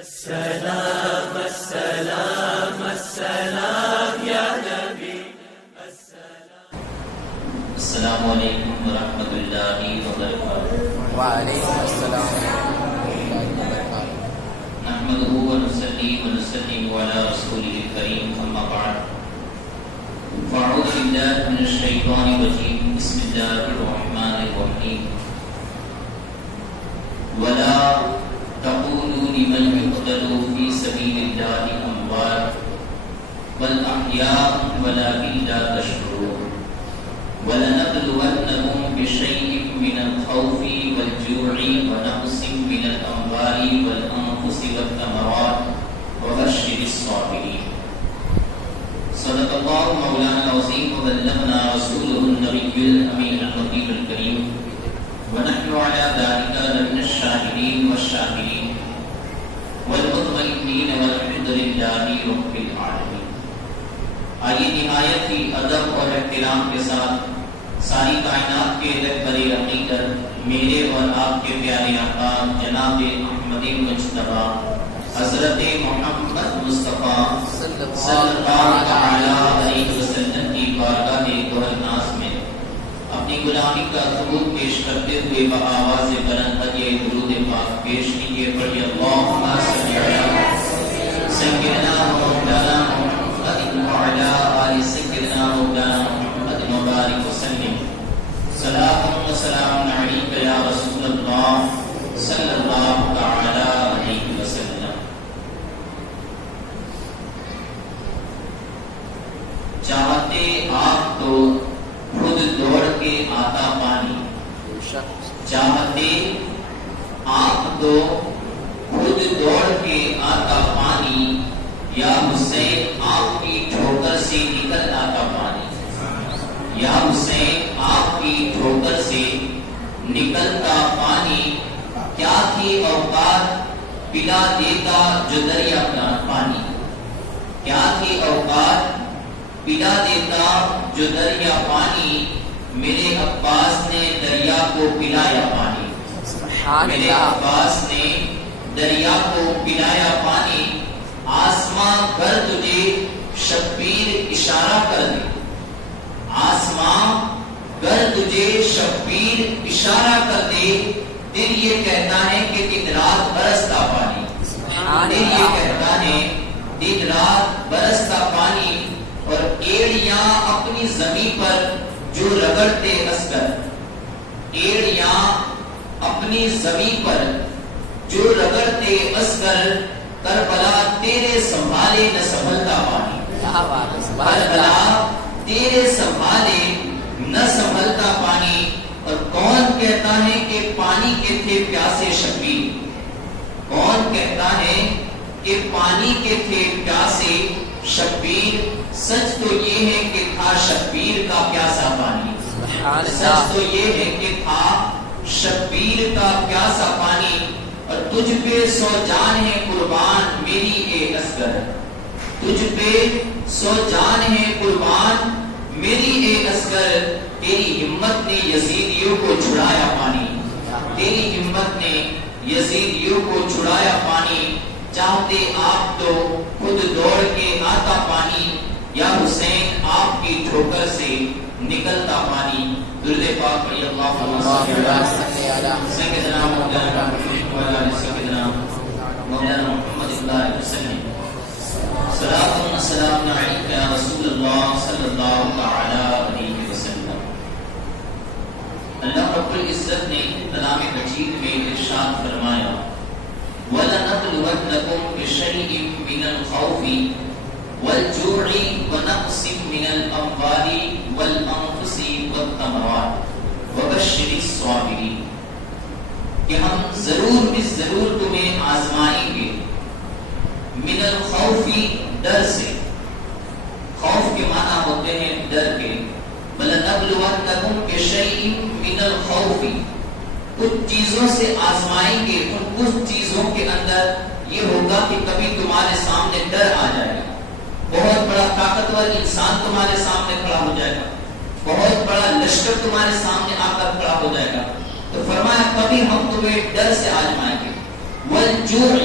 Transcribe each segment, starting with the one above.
السلام السلام السلام یا نبی السلام علیکم ورحمۃ اللہ وبرکاتہ۔ وعلیکم السلام ورحمۃ اللہ وبرکاتہ۔ نحمده ونصلي ونسلم على رسوله الكريم اما بعد فاعوذ بالله من الشیطان الرجیم بسم اللہ الرحمن الرحیم ولا تقولوا لمن يقتل في سبيل الله اموات بل احياء ولكن لا تشعرون ولنبلونكم بشيء من الخوف والجوع ونقص من الأموال والأنفس والثمرات وبشر الصابرين صدق الله مولانا العظيم وبلغنا رسوله النبي الأمين الرقيب الكريم ونحن على ذلك لمن الشاهدين والشاكرين والمطمئنين والحمد لله رب العالمين۔ آئیے نہایت ہی ادب اور احترام کے ساتھ ساری کائنات کے رہبر عقیدت میرے اور آپ کے پیارے آقا جناب احمد مجتبی حضرت محمد مصطفیٰ صلی اللہ علیہ وسلم کی بارگاہ گوہر ناز میں اپنی غلامی کا ثبوت پیش کرتے ہوئے بآواز بلند یہ درود پاک پیش کیجیے، پڑھیے اللہم صلی علی سیدنا مولانا محمد وعلی آل سیدنا مولانا محمد مبارک وسلم۔ صلاۃ و سلام علیک یا رسول اللہ صلی اللہ تعالی علیہ وسلم۔ چاہتے آپ تو خود دوڑ کے آتا پانی، چاہتے آپ تو خود دوڑ کے آتا پانی، یا حسین آپ کی ٹھوکر سے نکل آتا پانی، یا حسین آپ کی ٹھوکر سے نکلتا پانی، کیا تھی اوقات پلا دیتا جو دریا کا پانی، کیا تھی اوقات پلا دیتا جو دریا پانی، میرے عباس نے دریا کو پلایا پانی، میرے عباس نے دریا کو پلایا پانی، آسماں کر تجھے شبیر اشارہ کر دے، آسماں کر تجھے شبیر اشارہ کر دے، دل یہ کہتا ہے کہ دن رات برستا پانی، دل یہ کہتا ہے دن رات برستا پانی، اور ایڑیاں اپنی زمین پر جو رگڑتے اصغر، ایڑیاں اپنی زمین پر جو رگڑتے اصغر، کربلا تیرے سنبھالے نہ سنبھلتا پانی، کربلا تیرے سنبھالے نہ سنبھلتا پانی۔ اور کون کہتا ہے کہ پانی کے تھے پیاسے شبیر، کون کہتا ہے کہ پانی کے تھے پیاسے شبیر، سچ تو یہ ہے کہ تھا شبیر کا پیاسا پانی، سچ تو یہ ہے کہ تھا شبیر کا پیاسا پانی۔ اور تجھ پہ سو جان ہے قربان میری اے اصغر، تجھ پہ سو جان ہے قربان میری اے اصغر، تیری ہمت نے یزیدیوں کو چھڑایا پانی، تیری ہمت نے یزیدیوں کو چھڑایا پانی، چاہتے آپ تو خود دوڑ کے آتا پانی، یا حسین آپ کی ٹھوکر سے نکلتا پانی۔ درود پاک پڑھیے اللہم صلی علی سیدنا مولانا محمد سیدنا مولانا محمد اللہ علیہ وسلم۔ صلاۃ و سلام علیک یا رسول اللہ صلی اللہ تعالی علیہ وسلم۔ اللہ رب العزت نے کلام مجید میں ارشاد فرمایا وَلَنَبْلُوَنَّكُمْ بِشَيْءٍ مِّنَ الْخَوْفِ وَالْجُوعِ وَنَقْصٍ مِّنَ الْأَمْوَالِ وَالْأَنفُسِ وَالثَّمَرَاتِ وَبَشِّرِ الصَّابِرِينَ، کہ ہم ضرور تمہیں آزمائیں گے، من الخوف ڈر سے، خوف کے معنی ہوتے ہیں ڈر کے، وَلَنَبْلُوَنَّكُمْ بِشَيْءٍ مِّنَ الْخَوْفِ، کچھ چیزوں سے آزمائیں گے، ان کچھ چیزوں کے اندر یہ ہوگا کہ کبھی تمہارے سامنے ڈر آ جائے گا، بہت بڑا طاقتور انسان تمہارے سامنے کھڑا ہو جائے گا، بہت بڑا لشکر تمہارے سامنے آ کر کھڑا ہو جائے گا، تو فرمایا کبھی ہم تمہیں ڈر سے آزمائیں گے، والجوع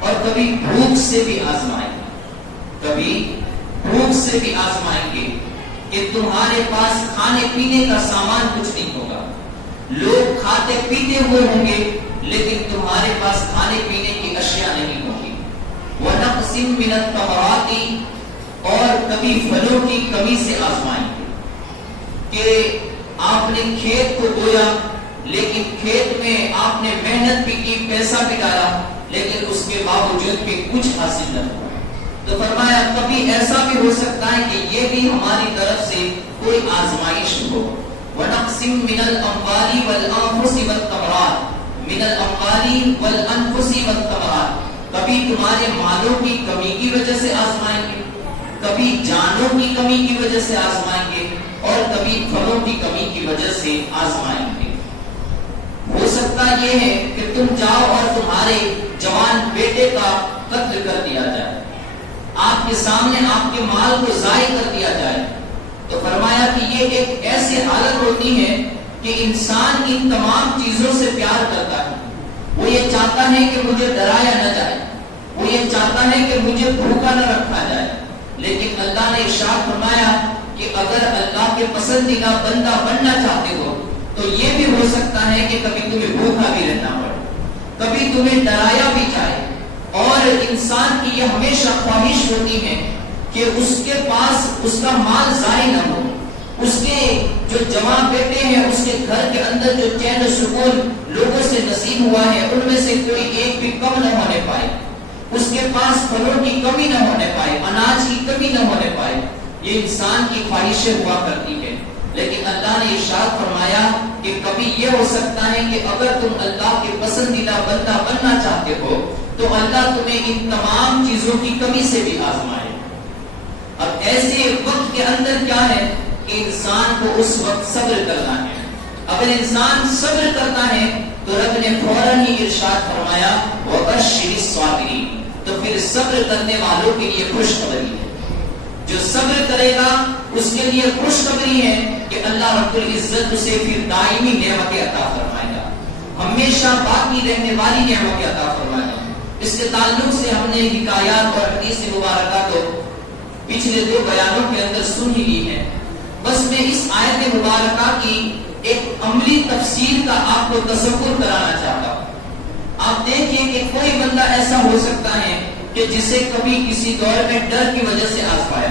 اور کبھی بھوک سے بھی آزمائیں گے، کبھی بھوک سے بھی آزمائیں گے کہ تمہارے پاس کھانے پینے کا سامان کچھ نہیں ہوگا، لوگ کھاتے پیتے ہوئے ہوں گے لیکن تمہارے پاس کھانے پینے کی اشیاء نہیں ہوگی۔ وَنَقْصٍ مِّنَ الثَّمَرَاتِ اور کبھی پھلوں کی کمی سے آزمائیں گے کہ آپ نے کھیت کو بویا لیکن کھیت میں آپ نے محنت بھی کی، پیسہ بھی ڈالا، لیکن اس کے باوجود بھی کچھ حاصل نہ ہوا۔ تو فرمایا کبھی ایسا بھی ہو سکتا ہے کہ یہ بھی ہماری طرف سے کوئی آزمائش ہو۔ وَنَقْصٍ مِّنَ الْأَمْوَالِ وَالْأَنفُسِ وَالثَّمَرَاتِ مِنَ الْأَمْوَالِ وَالْأَنفُسِ وَالثَّمَرَاتِ کبھی تمہارے مالوں کی کمی کی وجہ سے آزمائیں گے، کبھی جانوں کی کمی کی وجہ سے آزمائیں گے، اور کبھی پھلوں کی کمی کی وجہ سے آزمائیں گے۔ ہو سکتا یہ ہے کہ تم جاؤ اور تمہارے جوان بیٹے کا قتل کر دیا جائے، آپ کے سامنے آپ کے مال کو ضائع کر دیا جائے۔ تو فرمایا کہ یہ ایک ایسی حالت ہوتی ہے کہ انسان ان تمام چیزوں سے پیار کرتا ہے، وہ یہ چاہتا ہے کہ مجھے ڈرایا نہ جائے، وہ یہ چاہتا ہے کہ مجھے بھوکا نہ رکھا جائے، لیکن اللہ نے ارشاد فرمایا کہ اگر اللہ کے پسندیدہ بندہ بننا چاہتے ہو تو یہ بھی ہو سکتا ہے کہ کبھی تمہیں بھوکا بھی رہنا پڑے، کبھی تمہیں ڈرایا بھی جائے۔ اور انسان کی یہ ہمیشہ خواہش ہوتی ہے کہ اس کے پاس اس کا مال ضائع نہ ہو، اس کے جو جوان بیٹے ہیں اس کے گھر کے اندر جو چین و سکون لوگوں سے نصیب ہوا ہے ان میں سے کوئی ایک بھی کم نہ ہونے پائے، اس کے پاس پھلوں کی کمی نہ ہونے پائے، اناج کی کمی نہ ہونے پائے۔ یہ انسان کی خواہشیں ہوا کرتی ہے، لیکن اللہ نے ارشاد فرمایا کہ کبھی یہ ہو سکتا ہے کہ اگر تم اللہ کے پسندیدہ بندہ بننا چاہتے ہو تو اللہ تمہیں ان تمام چیزوں کی کمی سے بھی آزمائے۔ اب ایسے وقت کے اندر کیا ہے کہ انسان کو اس وقت صبر کرنا ہے۔ اگر انسان صبر کرتا ہے تو رب نے فوراً ہی ارشاد فرمایا وَبَشِّرِ الصَّابِرِينَ، تو پھر صبر کرنے والوں کے لیے خوشخبری ہے۔ جو صبر کرے گا اس کے لیے خوشخبری ہے کہ اللہ رب العزت اسے پھر دائمی نعمتیں عطا فرمائے گا، ہمیشہ باقی رہنے والی نعمتیں عطا فرمائے گا۔ اس کے تعلق سے ہم نے حکایات اور حدیث مبارکہ تو پچھلے 2 بیانوں کے اندر سن ہی لی ہے، بس میں اس آیت مبارکہ کی ایک عملی تفسیر کا آپ کو تصور کرانا چاہتا ہوں۔ آپ دیکھیں کہ کوئی بندہ ایسا ہو سکتا ہے کہ جسے کبھی کسی دور میں ڈر کی وجہ سے آزمایا،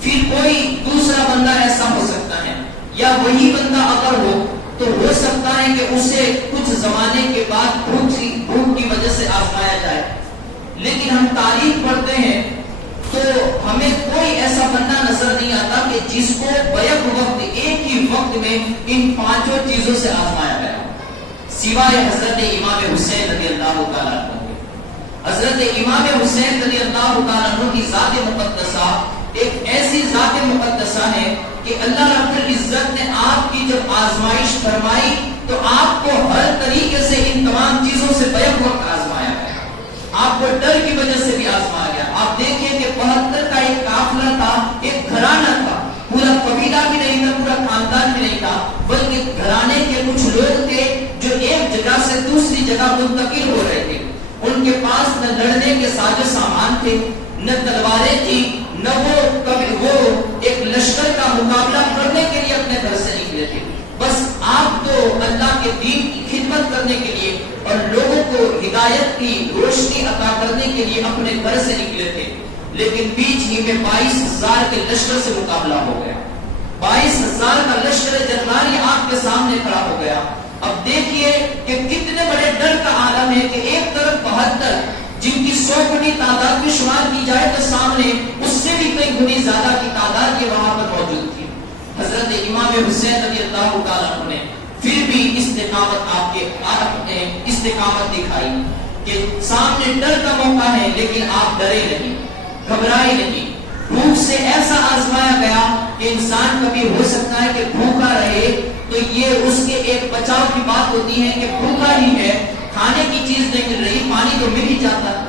پھر کوئی دوسرا بندہ ایسا ہو سکتا ہے، یا وہی بندہ اگر ہو تو ہو سکتا ہے کہ اسے کچھ زمانے کے بعد بھوک کی وجہ سے آزمایا جائے۔ لیکن ہم تاریخ پڑھتے ہیں تو ہمیں کوئی ایسا بندہ نظر نہیں آتا کہ جس کو بیک وقت ایک ہی وقت میں ان 5 چیزوں سے آزمایا گیا، سوائے حضرت امام حسین رضی اللہ تعالیٰ عنہ۔ حضرت امام حسین رضی اللہ تعالیٰ عنہ کی ذات مقدسہ ایک ایسی ذات مقدسہ ہے کہ اللہ رب العزت نے آپ کی جب آزمائش فرمائی تو آپ کو ہر طریقے سے ان تمام چیزوں سے بیک وقت آزمایا گیا، آپ کو ڈر کی وجہ سے بھی آزمایا گیا۔ آپ دیکھیں کہ 72 کا ایک قافلہ تھا، ایک گھرانہ تھا، پورا قبیلہ بھی نہیں تھا، پورا خاندان بھی نہیں تھا، بلکہ گھرانے کے کچھ لوگ تھے جو ایک جگہ سے دوسری جگہ منتقل ہو رہے تھے۔ ان کے پاس نہ لڑنے کے ساز و سامان تھے، نہ تلواریں تھی، نہ وہ ایک لشکر کا مقابلہ کرنے کے لیے اپنے گھر سے نکلے تھے۔ بس آپ تو اللہ کے دین کی خدمت کرنے کے لیے اور لوگوں کو ہدایت کی روشنی عطا کرنے کے لیے اپنے گھر سے نکلے تھے، لیکن بیچ ہی میں 22,000 کے لشکر سے مقابلہ ہو گیا۔ 22,000 کا لشکر جرمانی آپ کے سامنے کھڑا ہو گیا۔ اب دیکھیے کہ کتنے بڑے ڈر کا عالم ہے کہ ایک طرف 72 جن کی 100 گنی تعداد بھی شمار کی جائے تو سامنے اس سے بھی کئی گنی زیادہ کی تعداد یہ وہاں پر موجود تھی۔ حضرت امام حسین رضی اللہ تعالیٰ عنہ نے پھر بھی استقامت دکھائی کہ سامنے ڈر کا موقع ہے لیکن آپ ڈرے نہیں، گھبرائے نہیں۔ بھوک سے ایسا آزمایا گیا کہ انسان کبھی ہو سکتا ہے کہ بھوکا رہے تو یہ اس کے ایک بچاؤ کی بات ہوتی ہے کہ بھوکا ہی ہے، کھانے کی چیز نہیں مل رہی، پانی تو مل ہی جاتا ہے،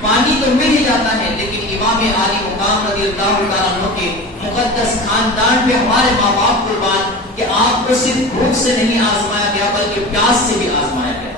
پانی تو مل ہی جاتا ہے، لیکن امام عالی مقام رضی اللہ تعالیٰ عنہ کے مقدس خاندان پہ ہمارے ماں باپ قربان کہ آپ کو صرف بھوک سے نہیں آزمایا گیا بلکہ پیاس سے بھی آزمایا گیا۔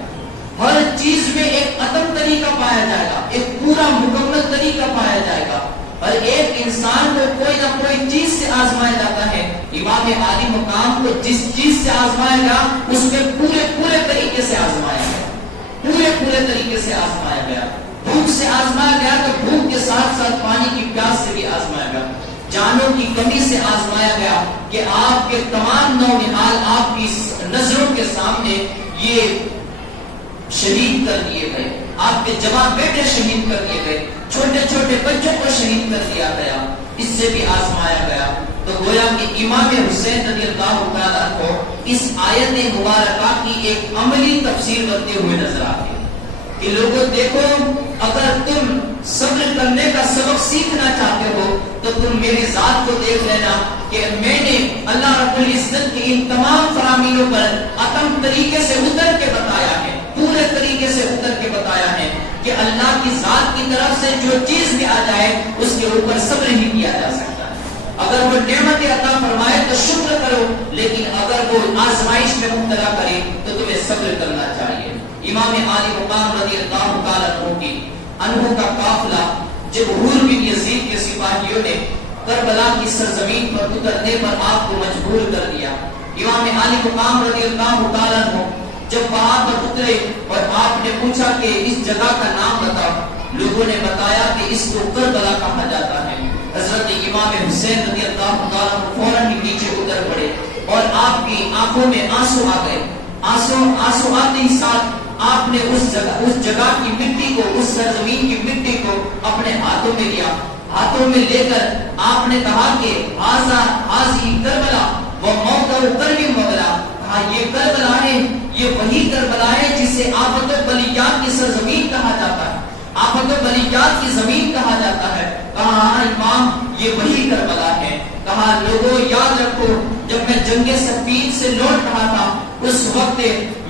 ہر چیز میں ایک اتم طریقہ پایا جائے گا، ایک پورا مکمل طریقہ پایا جائے گا. ہر ایک انسان کو کوئی نہ کوئی چیز سے آزمایا جاتا ہے. امام عالی مقام کو جس چیز سے آزمایا گیا اس میں پورے طریقے سے آزمایا گیا، پورے طریقے سے آزمایا گیا. بھوک سے آزمایا گیا تو بھوک کے ساتھ ساتھ پانی کی پیاس سے بھی آزمایا گیا. جانوں کی کمی سے آزمایا گیا کہ آپ کے تمام نونہال آپ کی نظروں کے سامنے یہ شہید کر دیے گئے، آپ کے جوان بیٹے شہید کر دیے گئے، چھوٹے چھوٹے بچوں کو شہید کر دیا گیا. اس سے بھی آزمایا گیا. تو گویا کہ امام حسین رضی اللہ تعالیٰ کو اس آیت مبارکہ کی ایک عملی تفسیر کرتے ہوئے نظر آتے ہیں کہ لوگوں دیکھو، اگر تم صبر کرنے کا سبق سیکھنا چاہتے ہو تو تم میری ذات کو دیکھ لینا کہ میں نے اللہ رب العزت کی ان تمام فرامینوں پر اتم طریقے سے اتر کے بتایا ہے، پورے طریقے سے اتر کے بتایا ہے کہ اللہ کی ذات کی طرف سے جو چیز بھی آ جائے اس کے اوپر صبر ہی کیا جا سکتا ہے. اگر وہ نعمت عطا فرمائے تو شکر کرو، لیکن اگر وہ آزمائش میں مبتلا کرے تو تمہیں صبر کرنا چاہیے. امام عالی مقام رضی اللہ تعالیٰ عنہ کا قافلہ جب حور بن یزید کے سپاہیوں نے کربلا کی سرزمین پر اترنے پر آپ کو مجبور کر دیا. امام عالی مقام رضی اللہ تعالیٰ عنہ جب وہاں پر اترے اور آپ نے پوچھا کہ اس جگہ کا نام بتاؤ، لوگوں نے بتایا کہ اس کو کربلا کہا جاتا ہے. حضرت امام حسین رضی اللہ تعالیٰ عنہ فوراً ہی نیچے اتر پڑے اور آپ کی آنکھوں میں آنسو آ گئے. آنسو آتے ہی ساتھ آپ نے اس جگہ کی مٹی کو، اس سرزمین کی مٹی کو اپنے ہاتھوں میں لیا. ہاتھوں میں لے کر آپ نے کہا کہ حاضی کربلا وہ موقع کریم مغلا، کہا یہ کربلا ہے، یہ وہی کربلا ہے جسے آفت و بلیات کی سرزمین کہا جاتا ہے، آفت و بلیات کی زمین کہا جاتا ہے. کہا ہاں امام یہ وہی کربلا ہے. کہا لوگوں یاد رکھو، جب میں جنگ صفین سے لوٹ رہا تھا اس وقت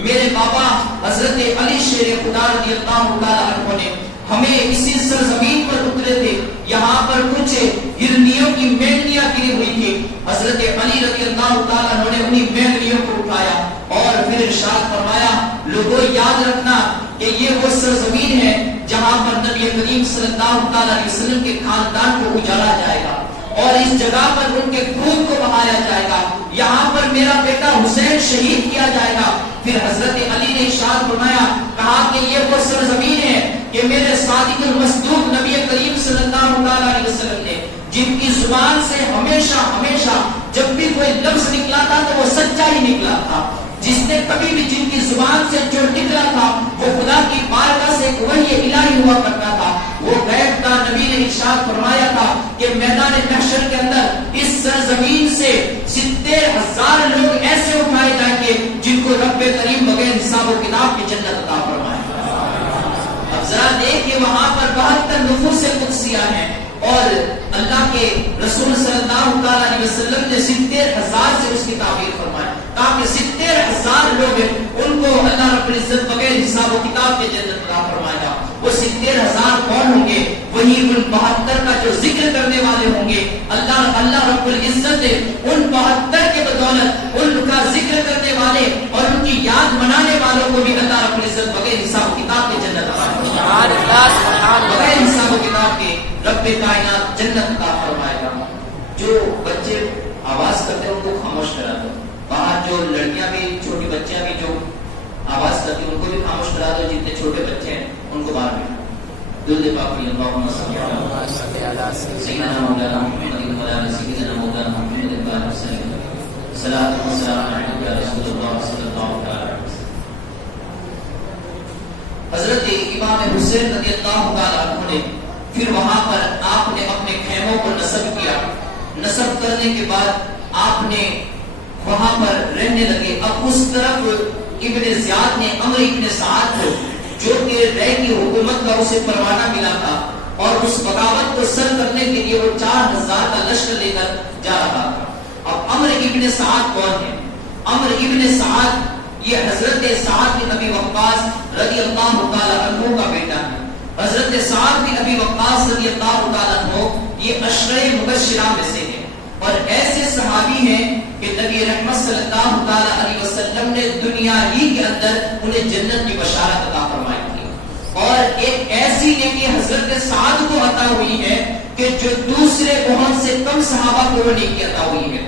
میرے بابا حضرت علی شیر خدا رضی اللہ تعالیٰ عنہ نے ہمیں اسی سرزمین پر اترے تھے. یہاں پر کچھ ہرنیوں کی مینڈیاں گری ہوئی تھی. حضرت علی رضی اللہ تعالیٰ عنہ نے انہی مینڈیوں کو اٹھایا اور پھر ارشاد فرمایا لوگوں یاد رکھنا کہ یہ وہ سرزمین ہے جہاں پر نبی کریم صلی اللہ تعالیٰ علیہ وسلم کے خاندان کو اجاڑا جائے گا اور اس جگہ پر ان کے خون کو بہایا جائے گا. یہاں پر میرا بیٹا حسین شہید کیا جائے گا. پھر حضرت علی نے ارشاد فرمایا، کہا کہ یہ وہ سرزمین ہے کہ میرے صادق المصدوق نبی کریم صلی اللہ علیہ وسلم نے جن کی زبان سے ہمیشہ جب بھی کوئی لفظ نکلا تھا تو وہ سچا ہی نکلا تھا. جس نے کبھی بھی جن کی زبان سے جو نکلا تھا وہ خدا کی بارگاہ سے وحی الہی ہوا کرتا تھا. وہ غیب کا نبی نے ارشاد فرمایا تھا کہ میدان محشر کے اندر اس سرزمین سے 70,000 لوگ ایسے اٹھائے جائیں گے جن کو رب کریم بغیر حساب و کتاب کی جنت عطا فرمائے. اب ذرا دیکھیں وہاں پر 72 نفوس قدسیہ ہیں اور اللہ کے رسول صلی اللہ علیہ وسلم نے 70,000 سے اس کی تعبیر فرمائی تاکہ 70,000 لوگ ان کو اللہ رب العزت بغیر حساب و کتاب کے جنت عطا فرمائے گا. وہ 70,000 کون ہوں گے؟ وہی ان 72 کا جو ذکر کرنے والے ہوں گے. اللہ رب العزت ان 72 کے بدولت ان کا ذکر کرنے والے اور ان کی یاد منانے والوں کو بھی اللہ رب العزت بغیر حساب و کتاب کے جنت عطا فرمائے گا. بغیر حساب و کتاب کے رب کائنات جنت عطا فرمائے گا. جو بچے آواز کرتے ہیں ان کو خاموش کرا دو. باہر جو لڑکیاں بھی چھوٹی بچیاں بھی جو آواز کرتی ہیں ان کو بھی خاموش کرا دو. جتنے چھوٹے بچے ہیں ان کو باہر بٹھا دل پاک کی اللہم صلی علی سیدنا مولانا محمد وعلی سیدنا مولانا محمد وسلم. صلاۃ و سلام علیک یا رسول اللہ صلی اللہ علیہ وسلم. حضرت امام حسین رضی اللہ تعالیٰ عنہ نے پھر وہاں پر آپ نے اپنے خیموں کو نصب کیا. نصب کرنے کے بعد آپ نے وہاں پر رہنے لگے. اب اس طرف ابن زیاد نے عمر ابن سعد کو جو کہ رہ کی حکومت کا اسے پروانہ ملا تھا اور اس بغاوت کو سر کرنے کے لیے وہ 4,000 کا لشکر لے کر جا رہا تھا. اب عمر ابن سعد کون ہے؟ عمر ابن سعد یہ حضرت سعد بن ابی وقاص رضی اللہ تعالی عنہ کا بیٹا ہے. حضرت سعد بن ابی وقاص رضی اللہ تعالی عنہ یہ عشرہ مبشرہ میں سے ہیں اور ایسے صحابی ہیں کہ نبی رحمت صلی اللہ تعالی علیہ وسلم نے دنیا ہی کے اندر انہیں جنت کی بشارت عطا فرمائی تھی، اور ایک ایسی نیکی حضرت سعد کو عطا ہوئی ہے کہ جو دوسرے بہت سے کم صحابہ کو وہ نیکی عطا ہوئی ہے۔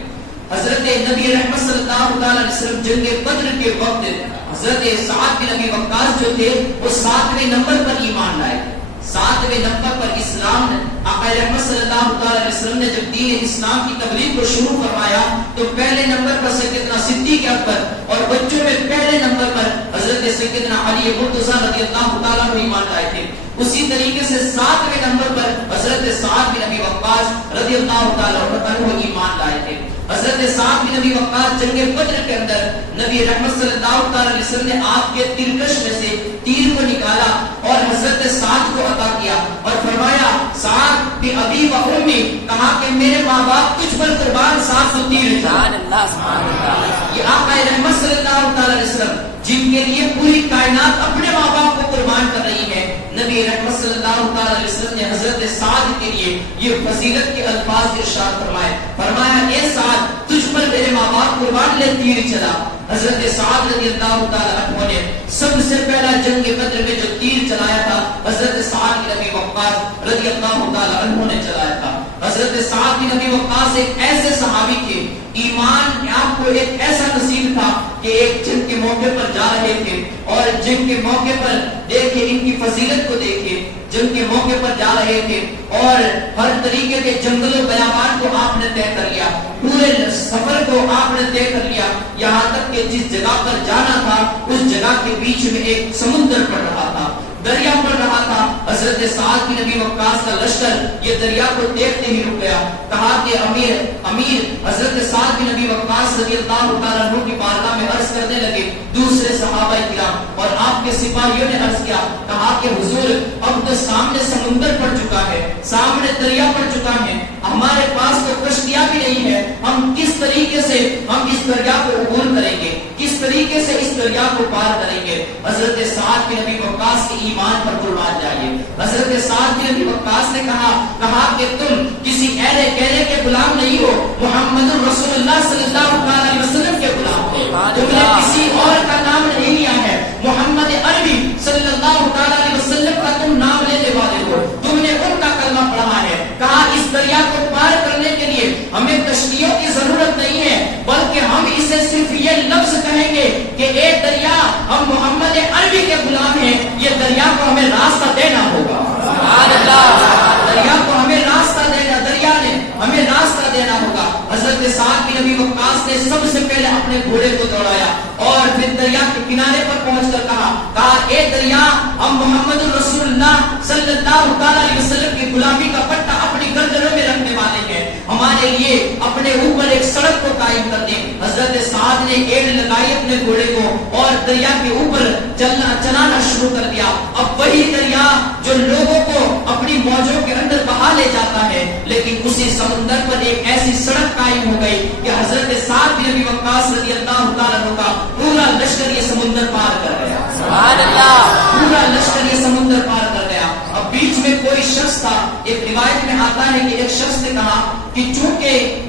حضرت نبی رحمت صلی اللہ علیہ وسلم جنگ بدر کے وقت حضرت سعد بن ابی وقاص جو تھے وہ 7ویں نمبر پر ایمان لائے، 7ویں نمبر پر اسلام۔ آقا رحمت صلی اللہ علیہ وسلم نے جب دین اسلام کی تبلیغ کو شروع فرمایا تو پہلے نمبر پر سیدنا صدیق اکبر، اور بچوں میں پہلے نمبر پر حضرت سیدنا علی مرتضیٰ رضی اللہ تعالیٰ عنہ ایمان لائے تھے۔ اسی طریقے سے 7ویں نمبر پر حضرت سعد بن ابی وقاص رضی اللہ تعالیٰ عنہ ایمان لائے تھے۔ حضرت سعد بن ابی وقاص جنگ بدر کے اندر نبی رحمت صلی اللہ علیہ وسلم نے آپ کے تیرکش میں سے تیر کو نکالا اور حضرت سعد کو عطا کیا اور فرمایا سعد ابی و امی، کہا کہ میرے ماں باپ تجھ پر قربان، سعد کو تیر سبحان اللہ سبحان اللہ۔ یہ آقا رحمت صلی اللہ علیہ وسلم جن کے لیے پوری کائنات اپنے ماں باپ کو قربان کر رہی ہے، نبی رحمت صلی اللہ علیہ وسلم نے حضرت سعد کے لیے یہ فضیلت کے الفاظ ارشاد فرمائے، فرمایا اے سعد تجھ پر میرے ماں باپ قربان لے تیر چلا۔ حضرت سعد رضی اللہ تعالی عنہ نے سب سے پہلا جنگ بدر میں جو تیر چلایا تھا حضرت سعد بن ابی وقاص رضی اللہ تعالی عنہ نے چلایا تھا۔ حضرت سعد بن ابی وقاص ایک ایسے صحابی تھے، ایمان آپ کو ایک ایسا نصیب تھا کہ ایک جنگ کے موقع پر جا رہے تھے اور جنگ کے موقع پر دیکھیں ان کی فضیلت کو دیکھیں، جنگ کے موقع پر جا رہے تھے اور ہر طریقے کے جنگل و بیابان کو آپ نے طے کر لیا، پورے سفر کو آپ نے طے کر لیا، یہاں تک کہ جس جگہ پر جانا تھا اس جگہ کے بیچ میں ایک سمندر پڑ رہا تھا، دریا پڑ رہا تھا۔ حضرت سعد بن ابی وقاص کا لشکر یہ دریا کو دیکھتے ہی رک گیا، کہا کہ امیر حضرت سعد بن ابی وقاص رضی اللہ تعالیٰ عنہ کی بارگاہ میں عرض کرنے لگے دوسرے صحابہ کرام اور آپ کے سپاہیوں نے عرض کیا، کہا کہ حضور اب تو سامنے سمندر پڑ چکا ہے، سامنے دریا پڑ چکا ہے، ہمارے پاس تو کشتیاں بھی نہیں ہے، ہم کس طریقے سے ہم اس دریا کو عبور کریں گے، کس طریقے سے اس دریا کو پار کریں گے؟ حضرت سعد بن ابی وقاص کے ایمان پر قربان جائیے۔ حضرت سعد بن ابی وقاص نے کہا کہ تم کسی اہل کہنے کے غلام نہیں ہو، محمد رسول اللہ صلی اللہ علیہ وسلم کے غلام ہو، تم نے کسی اور کا نام نہیں لیا ہے، محمد عربی صلی اللہ علیہ وسلم کا تم نام لینے والے ہو، تم نے ان کا کلمہ پڑھا ہے۔ کہا اس دریا کو پار کرنے کے لیے ہمیں کشتیوں کی ضرورت نہیں ہے، بلکہ ہم اسے صرف یہ لفظ کہیں گے کہ اے دریا ہم محمد عربی کے غلام ہیں، یہ دریا کو ہمیں راستہ دینا ہوگا۔ سبحان اللہ، دریا کو ہمیں راستہ دینا، دریا نے ہمیں راستہ دینا ہوگا۔ حضرت سعد بن ابی وقاص نے سب سے پہلے اپنے گھوڑے کو دوڑایا اور پھر دریا کے کنارے پر پہنچ کر کہا اے دریا ہم محمد رسول اللہ صلی اللہ علیہ وسلم کی غلامی کا پٹا اپنی گردنوں میں رکھنے والے ہیں، ہمارے لیے اپنے اوپر ایک سڑک کو قائم کر دیں۔ حضرت سعد نے ایڑ لگائی اپنے گھوڑے کو اور دریا کے اوپر چلانا شروع کر دیا۔ اب وہی دریا جو لوگوں کو اپنی موجوں کے اندر بہا لے جاتا ہے، لیکن اسی سمندر پر ایک ایسی سڑک قائم ہو گئی کہ حضرت سعد بن ابی وقاص رضی اللہ تعالیٰ عنہ کا پورا لشکر یہ سمندر پار کر گیا۔ سبحان اللہ، پورا لشکر یہ سمندر پار کر گیا۔ اب بیچ میں کوئی شخص تھا، ایک روایت میں آتا ہے کہ ایک شخص نے کہا کہ چونکہ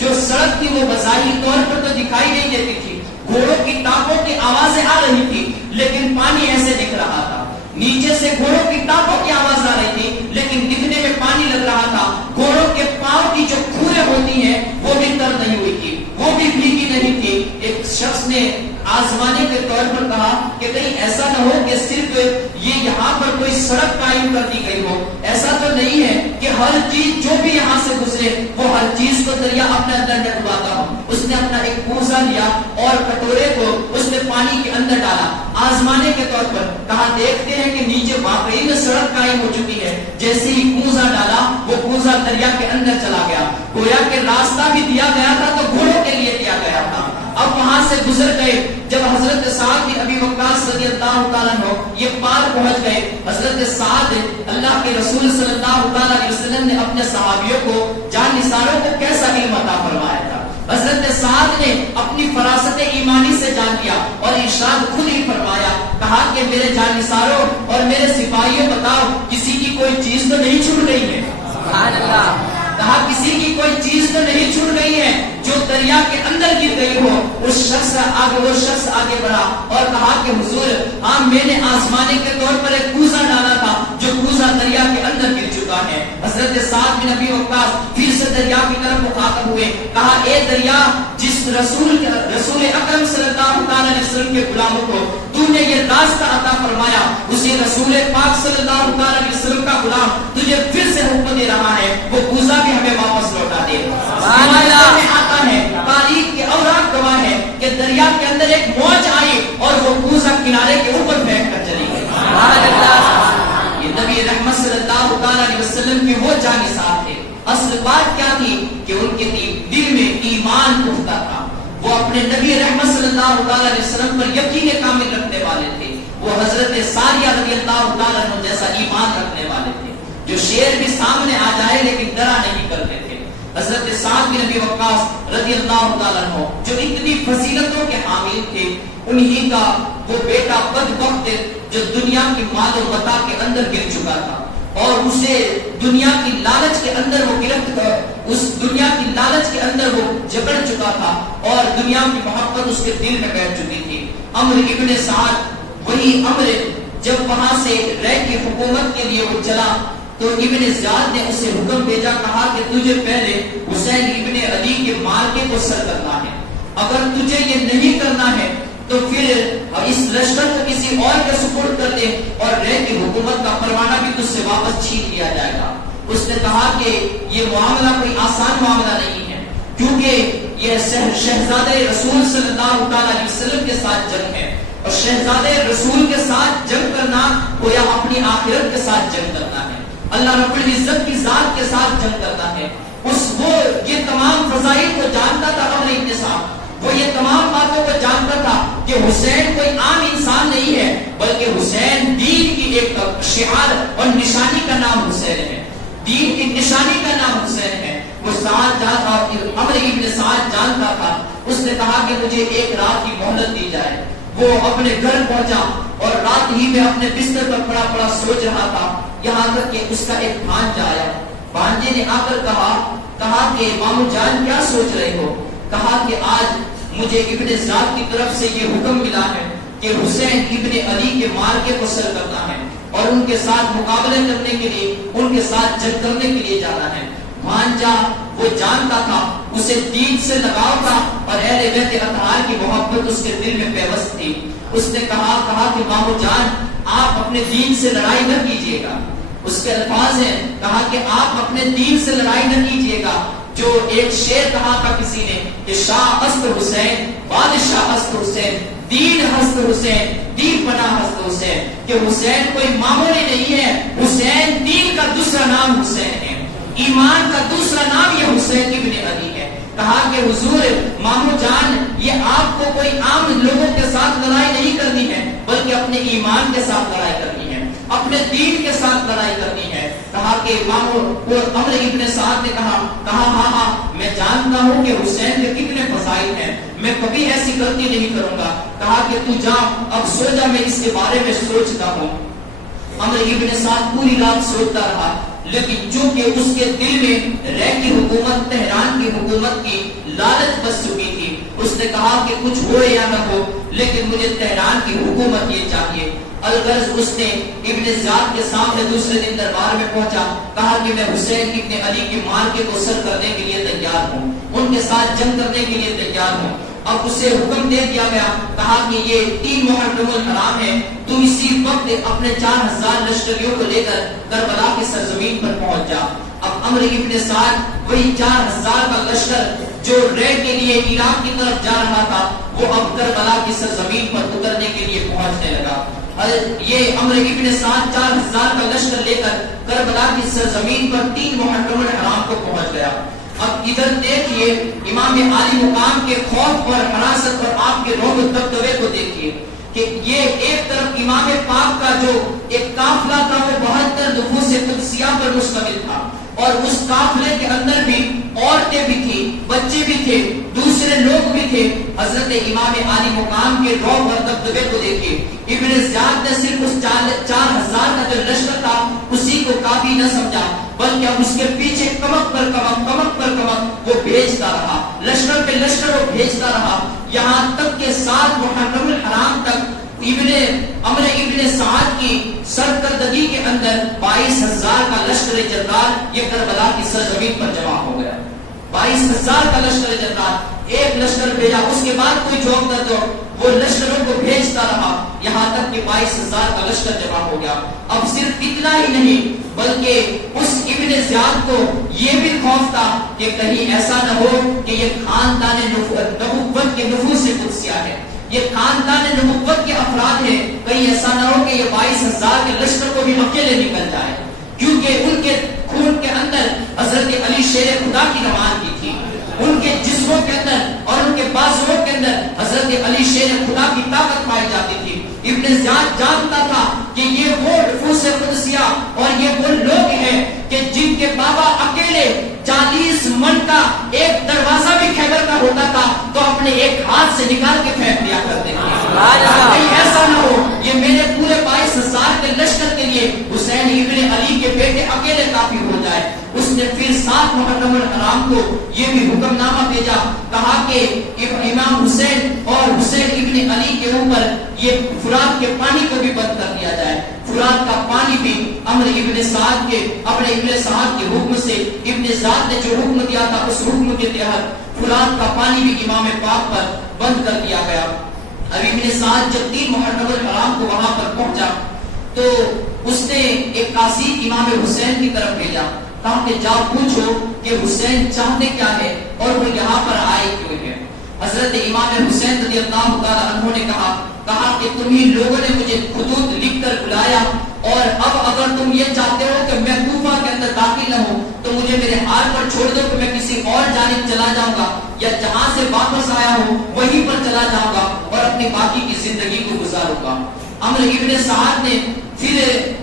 جو سڑک تھی وہ بظاہری طور پر تو دکھائی نہیں دیتی تھی، گھوڑوں کی ٹاپوں کی آوازیں آ رہی تھی، لیکن پانی ایسے دکھ رہا تھا، نیچے سے گھوڑوں کی ٹاپوں کی آواز آ رہی تھی لیکن دکھنے میں پانی لگ رہا تھا۔ گھوڑوں کے پاؤں کی جو کھوریں ہوتی ہیں وہ بھی تر نہیں ہوئی تھی، وہ بھی بھیگی نہیں تھی۔ ایک شخص نے آزمانے کے طور پر کہا کہ کہیں ایسا نہ ہو کہ صرف یہ یہاں پر کوئی سڑک قائم کر دی گئی ہو، ایسا تو نہیں ہے کہ ہر چیز جو بھی یہاں سے گزرے وہ ہر چیز کو دریا اپنے اندر ڈبواتا ہو۔ اس نے اپنا ایک کوزہ لیا اور کٹورے کو اس نے پانی کے اندر ڈالا آزمانے کے طور پر، کہا دیکھتے ہیں کہ نیچے واقعی میں سڑک قائم ہو چکی ہے۔ جیسے ہی کوزہ ڈالا وہ کوزہ دریا کے اندر چلا گیا، گویا کہ راستہ بھی دیا گیا تھا تو گھوڑوں کے لیے دیا گیا تھا۔ اب وہاں سے گزر گئے، جب حضرت سعد بن ابی وقاص رضی اللہ تعالیٰ عنہ یہ پار پہنچ گئے، حضرت سعد اللہ کے رسول صلی اللہ علیہ وسلم نے اپنے صحابیوں کو جان نثاروں کو کیسا علم عطا فرمایا تھا۔ حضرت سعد نے اپنی فراست ایمانی سے جان لیا اور ارشاد خود ہی فرمایا، کہا کہ میرے جان نثاروں اور میرے سپاہیوں بتاؤ کسی کی کوئی چیز تو نہیں چھوٹ گئی ہے؟ سبحان اللہ، کہا کسی کی کوئی چیز تو نہیں چھوٹ گئی ہے جو دریا کے اندر شخص آگے بڑھا اور کہا کہ حضور ہاں میں نے آزمانے کے طور پر ایک کوزہ ڈالا تھا جو کوزہ دریا کے اندر گر چکا ہے. حضرت سعد بن ابی وقاص پھر سے دریا کی طرف مخاطب ہوئے, کہا اے دریا جس رسول اکرم صلی اللہ علیہ وسلم کے غلاموں کو تو نے یہ راستہ عطا فرمایا, اسی رسول پاک صلی اللہ علیہ وسلم کا غلام تجھے پھر سے حکم دے رہا ہے وہ کوزہ بھی ہمیں واپس لوٹا دے. میں آتا ہے تاریخ کے اوراق گواہ ہے کہ دریا کے اندر ایک موج آئی اور وہ کوزہ کنارے کے اوپر پھینک کر چلی گئی. یہ نبی رحمت صلی اللہ علیہ وسلم کے وہ جانثار تھے. اصل بات کیا تھی کہ ان کے دل میں ایمان پختہ تھا, وہ اپنے نبی رحمت صلی اللہ علیہ وسلم پر یقین کامل رکھنے والے تھے. وہ حضرت ساریہ رضی اللہ عنہ جیسا ایمان رکھنے والے تھے جو شیر بھی سامنے آ جائے لیکن ڈرا نہیں کرتے تھے. حضرت سعد بن ابی وقاص رضی اللہ عنہ جو اتنی فضیلتوں کے حامل تھے, انہی کا وہ بیٹا بدبخت جو دنیا کی مال و متاع کے اندر گر چکا تھا اور اسے دنیا کی لالچ کے اندر وہ اس دنیا کی لالچ کے اندر وہ جکڑ چکا تھا اور دنیا کی محبت اس کے دل میں بیٹھ چکی تھی. عمرو ابن سعد وہی عمرو جب وہاں سے رہ کی حکومت کے لیے وہ چلا تو ابن زیاد نے اسے حکم بھیجا, کہا کہ تجھے پہلے حسین ابن علی کے مارکے کو سر کرنا ہے. اگر تجھے یہ نہیں کرنا ہے تو پھر اس لشکر کو کسی اور کے سپرد کر دے اور رہ کی حکومت کا پروانہ بھی تجھ سے واپس چھین لیا جائے گا. اس نے کہا کہ یہ معاملہ کوئی آسان معاملہ نہیں ہے کیونکہ یہ شہزادہ رسول صلی اللہ علیہ وسلم کے ساتھ جنگ ہے اور شہزادہ رسول کے ساتھ جنگ کرنا گویا اپنی آخرت کے ساتھ جنگ کرنا ہے, اللہ رب العزت کی ذات کے ساتھ جنگ کرنا ہے. وہ یہ تمام فضائل کو جانتا تھا عمرو ابن سعد, وہ یہ تمام باتوں کو جانتا تھا کہ حسین کوئی عام انسان نہیں ہے بلکہ حسین دین کی ایک شعار اور نشانی کا نام حسین ہے, دین کی نشانی کا نام حسین ہے. وہ عمرو ابن سعد جانتا تھا. اس نے کہا کہ مجھے ایک رات کی مہلت دی جائے. وہ اپنے گھر پہنچا اور رات ہی میں اپنے بستر پر پڑا سوچ رہا تھا, یہاں تک کہ اس کا ایک بھانجا آیا. بھانجے نے آ کر کہا کہ مامو جان کیا سوچ رہے ہو؟ کہا کہ آج مجھے ابن زیاد کی طرف سے یہ حکم ملا ہے کہ حسین ابن علی کے مارکے کو سر کرنا ہے اور ان کے ساتھ مقابلے کرنے کے لیے, ان کے ساتھ جنگ کرنے کے لیے جانا ہے. بھانجا وہ جانتا تھا, اسے دین سے لگاؤ تھا اور اہل بیت اطہار کی محبت اس کے دل میں پیوست تھی. اس نے کہا کہ مامو جان آپ اپنے دین سے لڑائی نہ کیجیے گا. اس کے الفاظ ہیں, کہا کہ آپ اپنے دین سے لڑائی نہ کیجیے گا. جو ایک شعر کہا تھا کسی نے کہ شاہ است حسین بادشاہ است حسین دین ہست حسین دین پناہ ہست حسین, کہ حسین کوئی معمولی نہیں ہے, حسین دین کا دوسرا نام حسین ہے, ایمان کا دوسرا نام یہ حسین ابن علی ہے. کہا کہ حضور مامو جان یہ آپ کو کوئی عام لوگوں کے ساتھ لڑائی نہیں کرنی ہے بلکہ اپنے ایمان کے ساتھ لڑائی کرنی ہے, اپنے دین کے ساتھ لڑائی کرنی ہے. کہا کہ مامو عمرو ابن سعد نے کہا ہاں میں جانتا ہوں کہ حسین کے کتنے فضائل ہیں, میں کبھی ایسی غلطی نہیں کروں گا. کہا کہ تو جا اب سو جا, میں اس کے بارے میں سوچتا ہوں. عمرو ابن سعد پوری رات سوچتا رہا لیکن چونکہ اس کے دل میں رہ کی حکومت تہران کی حکومت کی لالچ بس چکی تھی, اس نے کہا کہ کچھ ہو یا نہ ہو لیکن مجھے تہران کی حکومت یہ چاہیے. الغرض اس نے ابن زیاد کے سامنے دوسرے دن دربار میں پہنچا, کہا کہ میں حسین ابن علی کے مارکے کو سر کرنے کے لیے تیار ہوں, ان کے ساتھ جنگ کرنے کے لیے تیار ہوں. اب اسے حکم دے دیا گیا, کہا کہ یہ 3 محرم الحرام ہے, تو اسی وقت اپنے 4000 لشکریوں کو لے کر کربلا کی سرزمین پر پہنچ جا. اب عمرو ابن سعد وہی 4000 کا لشکر جو ریڈ کے لیے عراق کی طرف جا رہا تھا وہ اب کربلا کی سرزمین پر اترنے کے لیے پہنچنے لگا. یہ عمرو ابن سعد 4000 کا لشکر لے کر کربلا کی سرزمین پر 3 محرم الحرام کو پہنچ گیا. اب ادھر دیکھیے امام عالی مقام کے خوف اور حراست اور آپ کے رعب و دبدبے کو دیکھیے کہ یہ ایک طرف امام پاک کا جو ایک قافلہ تھا وہ 72 نفوس قدسیہ پر مشتمل تھا اور اس قافلے کے اندر بھی عورتیں بھی تھی, بچے بھی تھے, دوسرے لوگ بھی تھے. حضرت امام عالی مقام کے رعب اور دبدبے کو دیکھیے. ابن زیاد نے صرف اس 4000 کا جو لشکر تھا اسی کو کافی نہ سمجھا بلکہ اس کے پیچھے کمک پر کمک وہ بھیجتا رہا, لشکر پہ لشکر وہ بھیجتا رہا. یہاں تک کہ 7 محرم الحرام تک عمرو ابن سعد کی سرکردگی کے اندر 22,000 کا لشکر جرار یہ کربلا کی سرزمین پر جمع ہو گیا. 22,000 کا لشکر جرار ایک لشکر بھیجا، اس کے بعد کوئی جواب نہ تو وہ لشکروں کو بھیجتا رہا یہاں تک کہ 22,000 کا لشکر جمع ہو گیا. اب صرف اتنا ہی نہیں بلکہ اس ابن زیاد کو یہ بھی خوف تھا کہ کہیں ایسا نہ ہو کہ یہ خاندان نبوت کے نفوذ قدسیہ ہے، یہ خاندان نبوت کے افراد ہیں، کہیں ایسا نہ ہو کہ یہ 22,000 کے لشکر کو بھی اکیلے نکل جائے، کیونکہ ان کے خون کے اندر حضرت علی شیر خدا کی روانگی تھی، ان کے جسموں کے اندر اور ان کے بازوؤں کے اندر حضرت علی شیر خدا کی طاقت پائی جاتی تھی. ابن زیاد جانتا تھا کہ یہ وہ نفوس قدسیہ اور یہ وہ لوگ ہیں کہ جن کے بابا اکیلے 40 من کا ایک دروازہ بھی خیبر کا ہوتا تھا تو اپنے ایک ہاتھ سے نکال کے پھینک دیا کرتے تھے. کہیں ایسا نہ ہو یہ میرے پورے 22,000 کے لشکر کے لیے حسین ابن علی کے بیٹے اکیلے کافی ہو جائے. اس نے پھر 7 محرم الحرام کو یہ بھی حکم نامہ بھیجا، کہا کہ امام حسین اور حسین ابن علی کے اوپر یہ فرات کے پانی کو بھی بند کر دیا جائے. فرات کا پانی بھی عمرو ابن سعد کے اپنے ابن سعد کے حکم سے ابن سعد نے جو حکم دیا تھا اس حکم کے تحت فرات کا پانی بھی امام پاک پر بند کر دیا گیا. اب ابن سعد جب 3 محرم الحرام کو وہاں پر پہنچا تو اس نے ایک قاصد امام حسین کی طرف بھیجا، کہا کہ جاؤ پوچھو کہ حسین چاہتے کیا ہے اور وہ یہاں پر آئے کیوں ہے. حضرت امام حسین رضی اللہ تعالی عنہ نے کہا کہ تمہیں لوگوں نے مجھے خطوط لکھ کر بلایا اور اب اگر تم یہ چاہتے ہو کہ میں کوفہ کے اندر داخل نہ ہوں تو مجھے میرے حال پر چھوڑ دو کہ میں کسی اور جانب چلا جاؤں گا یا جہاں سے واپس آیا ہوں وہیں پر چلا جاؤں گا اور اپنی باقی کی زندگی کو گزاروں گا. عمرو ابن سعد نے پھر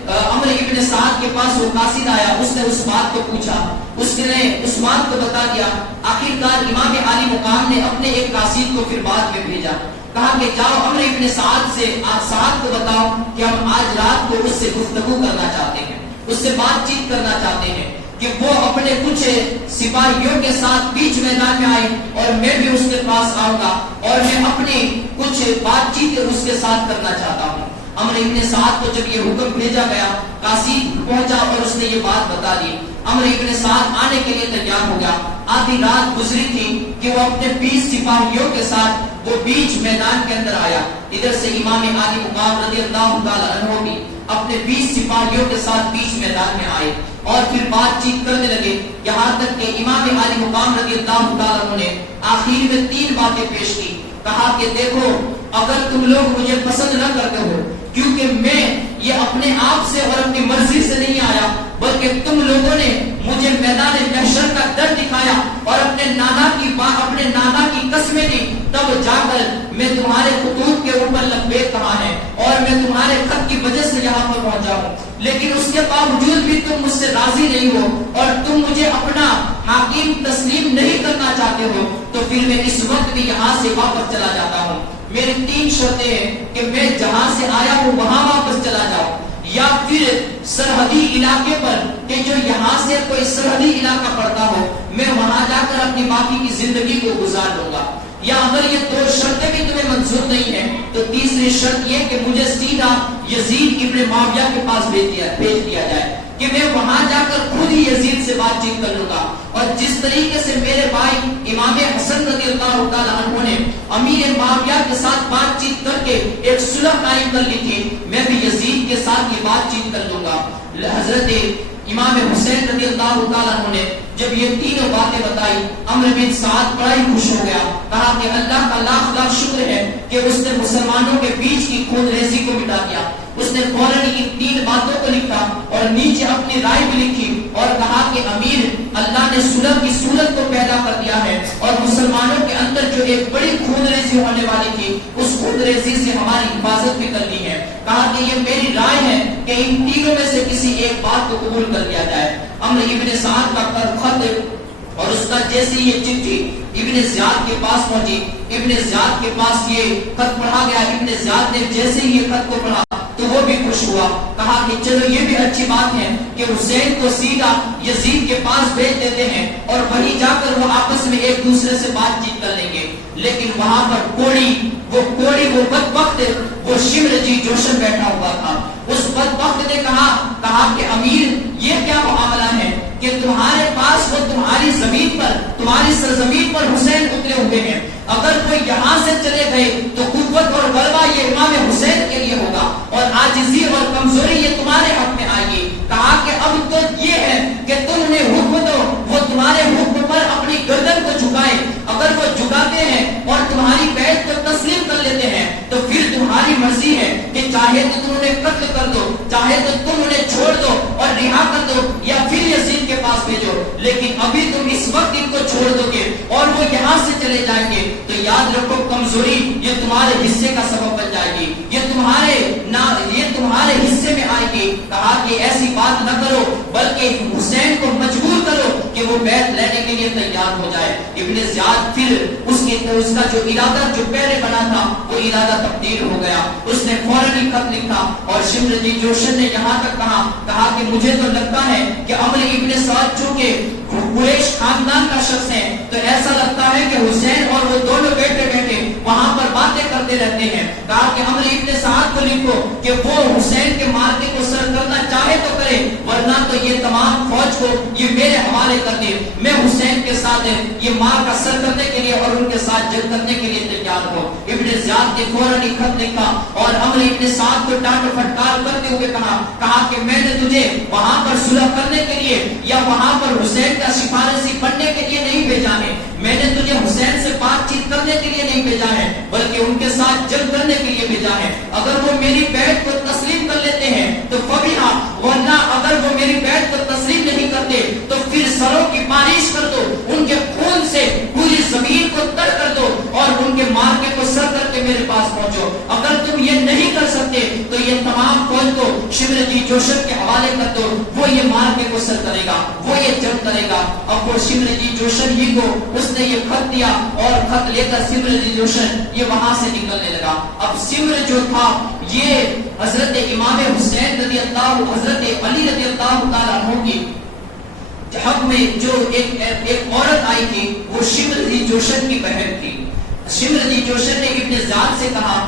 عمرو ابن سعد کے پاس وہ قاصد آیا، اس نے اس بات کو پوچھا، اس نے اس بات کو بتا دیا. آخرکار امام عالی مقام نے اپنے ایک قاصد کو پھر بعد میں بھیجا، کہا کہ جاؤ عمرو ابن سعد سے آپ سعد کو بتاؤ کہ ہم آج رات کو اس سے گفتگو کرنا چاہتے ہیں، اس سے بات چیت کرنا چاہتے ہیں کہ وہ اپنے کچھ سپاہیوں کے ساتھ بیچ میدان میں آئے اور میں بھی اس کے پاس آؤں گا اور میں اپنی کچھ بات چیت اس کے ساتھ کرنا چاہتا ہوں. عمرو ابن سعد کو جب یہ حکم بھیجا گیا قاصد پہنچا اور اس نے یہ بات بتا دی. عمرو ابن سعد آنے کے لیے تیار ہو گیا. آدھی رات گزری تھی کہ وہ اپنے 20 سپاہیوں کے ساتھ وہ بیچ میدان کے اندر آیا. ادھر سے امام عالی مقام رضی اللہ تعالی عنہ بھی اپنے 20 سپاہیوں کے ساتھ بیچ میدان میں آئے اور پھر بات چیت کرنے لگے، یہاں تک کہ امام عالی مقام رضی اللہ تعالی عنہ نے آخر میں 3 باتیں پیش کی. کہا کہ دیکھو اگر تم لوگ مجھے پسند نہ کرتے ہو کیونکہ میں یہ اپنے آپ سے اور اپنی مرضی سے نہیں آیا بلکہ تم لوگوں نے مجھے میدان محشر کا ڈر دکھایا اور اپنے نانا کی قسمیں دی، تب جا کر میں تمہارے خطوط کے اوپر لبیک کہا ہے اور میں تمہارے خط کی وجہ سے یہاں پر پہنچا ہوں. لیکن اس کے باوجود بھی تم مجھ سے راضی نہیں ہو اور تم مجھے اپنا حاکم تسلیم نہیں کرنا چاہتے ہو تو پھر میں اس وقت بھی یہاں سے واپس چلا جاتا ہوں. میری 3 شرطیں ہیں کہ میں جہاں سے آیا ہوں وہاں واپس چلا جاؤں، یا پھر سرحدی علاقے پر کہ جو یہاں سے کوئی سرحدی علاقہ پڑتا ہو میں وہاں جا کر اپنی باقی کی زندگی کو گزار لوں گا، یا اگر یہ 2 شرطیں بھی تمہیں منظور نہیں ہیں تو تیسری شرط یہ کہ مجھے سیدھا یزید ابن معاویہ کے پاس بھیج دیا جائے کہ میں وہاں جا کر خود ہی یزید سے بات چیت کر لوں گا. اور جس طریقے سے میرے بھائی امام حسن رضی اللہ تعالی عنہ نے امیر معاویہ کے ساتھ بات چیت کر کے ایک صلح قائم کر لی تھی میں بھی یزید کے ساتھ یہ بات چیت کر لوں گا. حضرت امام حسین رضی اللہ تعالی عنہ نے جب یہ 3 باتیں بتائی عمرو بن سعد بڑا ہی خوش ہو گیا. کہا کہ اللہ کا لاکھ لاکھ شکر ہے کہ اس نے مسلمانوں کے بیچ کی خون ریزی کو مٹا دیا. اس نے فوراً ان 3 باتوں کو لکھا اور نیچے اپنی رائے بھی لکھی اور کہا کہ امیر اللہ نے صلح کی صورت کو پیدا کر دیا ہے اور مسلمانوں کے اندر جو ایک بڑی خون ریزی ہونے والی تھی اس خون ریزی سے ہماری حفاظت بھی کرنی ہے. کہا کہ یہ میری رائے ہے کہ ان 3 میں سے کسی ایک بات کو قبول کر لیا جائے. عمرو ابن سعد کا خط اور اس کا جیسے یہ چٹھی ابن زیاد کے پاس پہنچی، ابن زیاد کے پاس یہ خط پڑھا گیا. ابن زیاد نے جیسے ہی یہ خط کو پڑھا تو وہ بھی خوش ہوا. کہا کہ چلو یہ بھی اچھی بات ہے کہ حسین کو سیدھا یزید کے پاس بھیج دیتے ہیں اور وہیں جا کر وہ آپس میں ایک دوسرے سے بات چیت کر لیں گے. لیکن وہاں پر وہ بدبخت وہ شمر جی جوشن بیٹھا ہوا تھا. اس بدبخت نے کہا کہ امیر یہ کیا معاملہ ہے کہ تمہارے پاس وہ تمہاری زمین پر تمہاری سرزمین پر حسین اترے ہوئے ہیں. اگر کوئی یہاں سے چلے گئے تو قوت اور غلبہ یہ امام حسین کے لیے ہوگا اور عاجزی اور کمزوری یہ تمہارے حق میں آئے گی. کہا کہ اب تو یہ ہے کہ تم انہیں حکم دو وہ تمہارے حکم پر اپنی گردن کو جھکائے. اگر وہ جھکاتے ہیں اور تمہاری بیعت کو تسلیم کر لیتے ہیں تو پھر تمہاری مرضی ہے کہ چاہے تو تم انہیں قتل کر دو, چاہے تو تم انہیں چھوڑ دو اور رہا کر دو یا پھر یزید کے پاس بھیجو. لیکن ابھی تم اس وقت ان کو چھوڑ دو گے اور وہ یہاں سے چلے جائیں گے تو یاد رکھو کمزوری یہ تمہارے حصے کا سبب بن جائے گی, یہ تمہارے حصے میں آئے گی. کہا کہ ایسی بات نہ کرو بلکہ حسین کو مجبور کرو کہ وہ بیعت لینے کے لیے تیار ہو جائے. ابن زیاد پھر اس کا جو ارادہ جو پہلے بنا تھا وہ ارادہ تبدیل ہو گیا. اس نے فوراً خط لکھا اور شمر جی جوشن نے یہاں تک کہا کہ مجھے تو لگتا ہے کہ عمرو ابن سعد چونکہ قریش خاندان کا شخص ہے تو ایسا لگتا ہے کہ حسین اور وہ دونوں بیٹھے وہاں پر باتیں کرتے رہتے ہیں. کہا کہ عمرو ابن سعد کو لکھو کہ وہ حسین کے مارکے کو سر کرنا چاہے تو کرے ورنہ تو یہ تمام فوج کو یہ میرے حوالے کر دے. میں حسین کے ساتھ یہ مار کا سر کرنے کے لیے اور ان کے ساتھ جنگ کرنے کے لیے تیار ہو. ابن زیاد نے فوراً خط لکھا اور عمرو ابن سعد کو ڈانٹ پھٹکار کرتے ہوئے کہا کہ میں نے تجھے وہاں پر صلح کرنے کے لیے یا وہاں پر حسین کا سفارشی بننے کے لیے نہیں بھیجا ہے. میں نے تجھے حسین سے بات چیت کرنے کے لیے نہیں بھیجا ہے بلکہ ان کے ساتھ جنگ کرنے کے لیے بھیجا ہے. اگر وہ میری بیعت کو تسلیم کر لیتے ہیں تو فبیہا, ورنہ اگر وہ میری بیعت کو تسلیم نہیں کرتے تو پھر سروں کی بارش کر دو, ان کے خون سے پوری زمین کو تر کر دو اور ان کے مارکے کو سر کر کے میرے پاس پہنچو. اگر تم یہ نہیں کر سکتے تو یہ تمام فوج کو شمر جی جوشن کے حوالے کر دو, وہ یہ مارکے کو سر کرے گا, وہ یہ جنگ کرے گا. اب وہ شمر جی جوشن ہی کو اس نے یہ خط دیا اور خط لے کر سمر جی جوشن یہ وہاں سے نکلنے لگا. اب سمر جو تھا یہ حضرت امام حسین رضی اللہ حضرت علی رضی اللہ تعالیٰ عنہ کی حق میں جو ایک عورت آئی تھی وہ شمر جی جوشن کی بہن تھی. شمر جی جوشن نے ابن زیاد سے کہا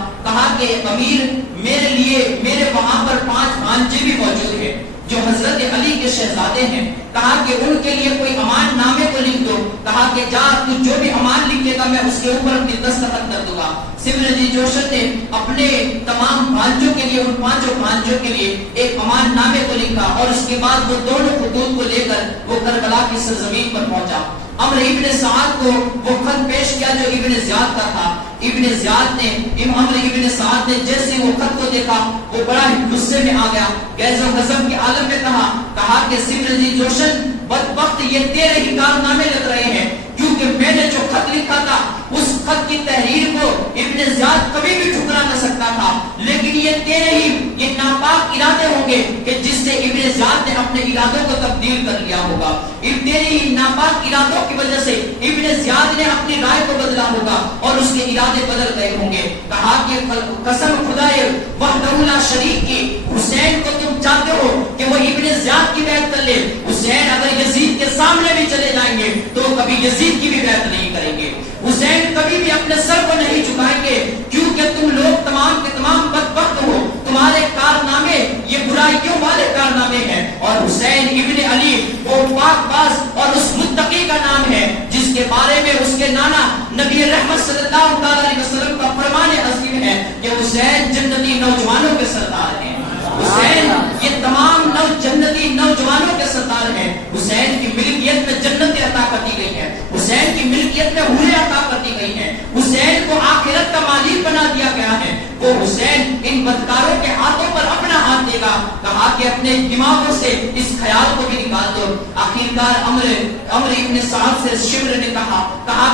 کہ امیر میرے وہاں پر 5 بھانجے بھی موجود ہیں جو حضرت علی کے شہزادے ہیں. کہا کہ ان کے لیے کوئی امان نامے کو لکھ دو. کہا کہ جا تو جو بھی امان لکھے گا میں اس کے اوپر اپنی دستخط کر دوں گا. سمر جی جوشن نے اپنے تمام بھانجوں کے لیے ان 5 بھانجوں کے لیے ایک امان نامے کو لکھا اور اس کے بعد وہ دونوں خطوط کو لے کر وہ کربلا کی سرزمین پر پہنچا. عمرو ابن سعد کو وہ خط پیش کیا جو ابن زیاد کا تھا. عمرو ابن سعد نے جیسے وہ خط کو دیکھا وہ بڑا ہی غصے میں آ گیا, غیظ و غضب کے عالم میں کہا کہ سمر جی جوشن بدبخت یہ تیرے ہی کارنامے لگ رہے ہیں کیونکہ میں نے جو خط لکھا تھا اس خط کی تحریر کو ابن زیاد کبھی بھی ٹھکرا نہ سکتا تھا, لیکن یہ تیرے ہی یہ ناپاک ارادے ہوں گے کہ جس سے ابن زیاد نے اپنے ارادوں کو تبدیل کر لیا ہوگا. تیرے ہی ناپاک ارادوں کی وجہ سے ابن زیاد نے اپنی رائے کو بدلا ہوگا اور اس کے ارادے بدل گئے ہوں گے. کہا کہ قسم خدائے وحدہ لا شریک کی حسین کو تم چاہتے ہو کہ وہ ابن زیاد کی بیعت کر لے. حسین اگر یزید کے سامنے بھی چلے جائیں گے تو کبھی یزید کی بھی بیعت نہیں کریں گے. حسین کبھی بھی اپنے سر کو نہیں جھکائیں گے کیونکہ تم لوگ تمام کے تمام بدبخت ہو, تمہارے کارنامے یہ برائیوں والے کارنامے ہیں. اور حسین ابن علی وہ پاک باز اور اس متقی کا نام ہے جس کے بارے میں اس کے نانا نبی رحمت صلی اللہ علیہ وسلم کا فرمان عظیم ہے کہ حسین جنتی نوجوانوں کے سردار ہیں. حسین یہ تمام جنتی نوجوانوں کے سردار ہیں. حسین کی ملکیت میں جنتیں عطا کر دی گئی ہیں, حسین کی ملکیت میں حوریں عطا کر دی گئی ہیں, حسین کو آخرت کا مالک بنا دیا گیا ہے. وہ حسین ان بدکاروں کے ہاتھوں پر اپنا ہاتھ دے گا. کہا کہ اپنے دماغوں سے اس خیال کو بھی نکال دو. آخرکار عمرو ابن سعد سے شمر نے کہا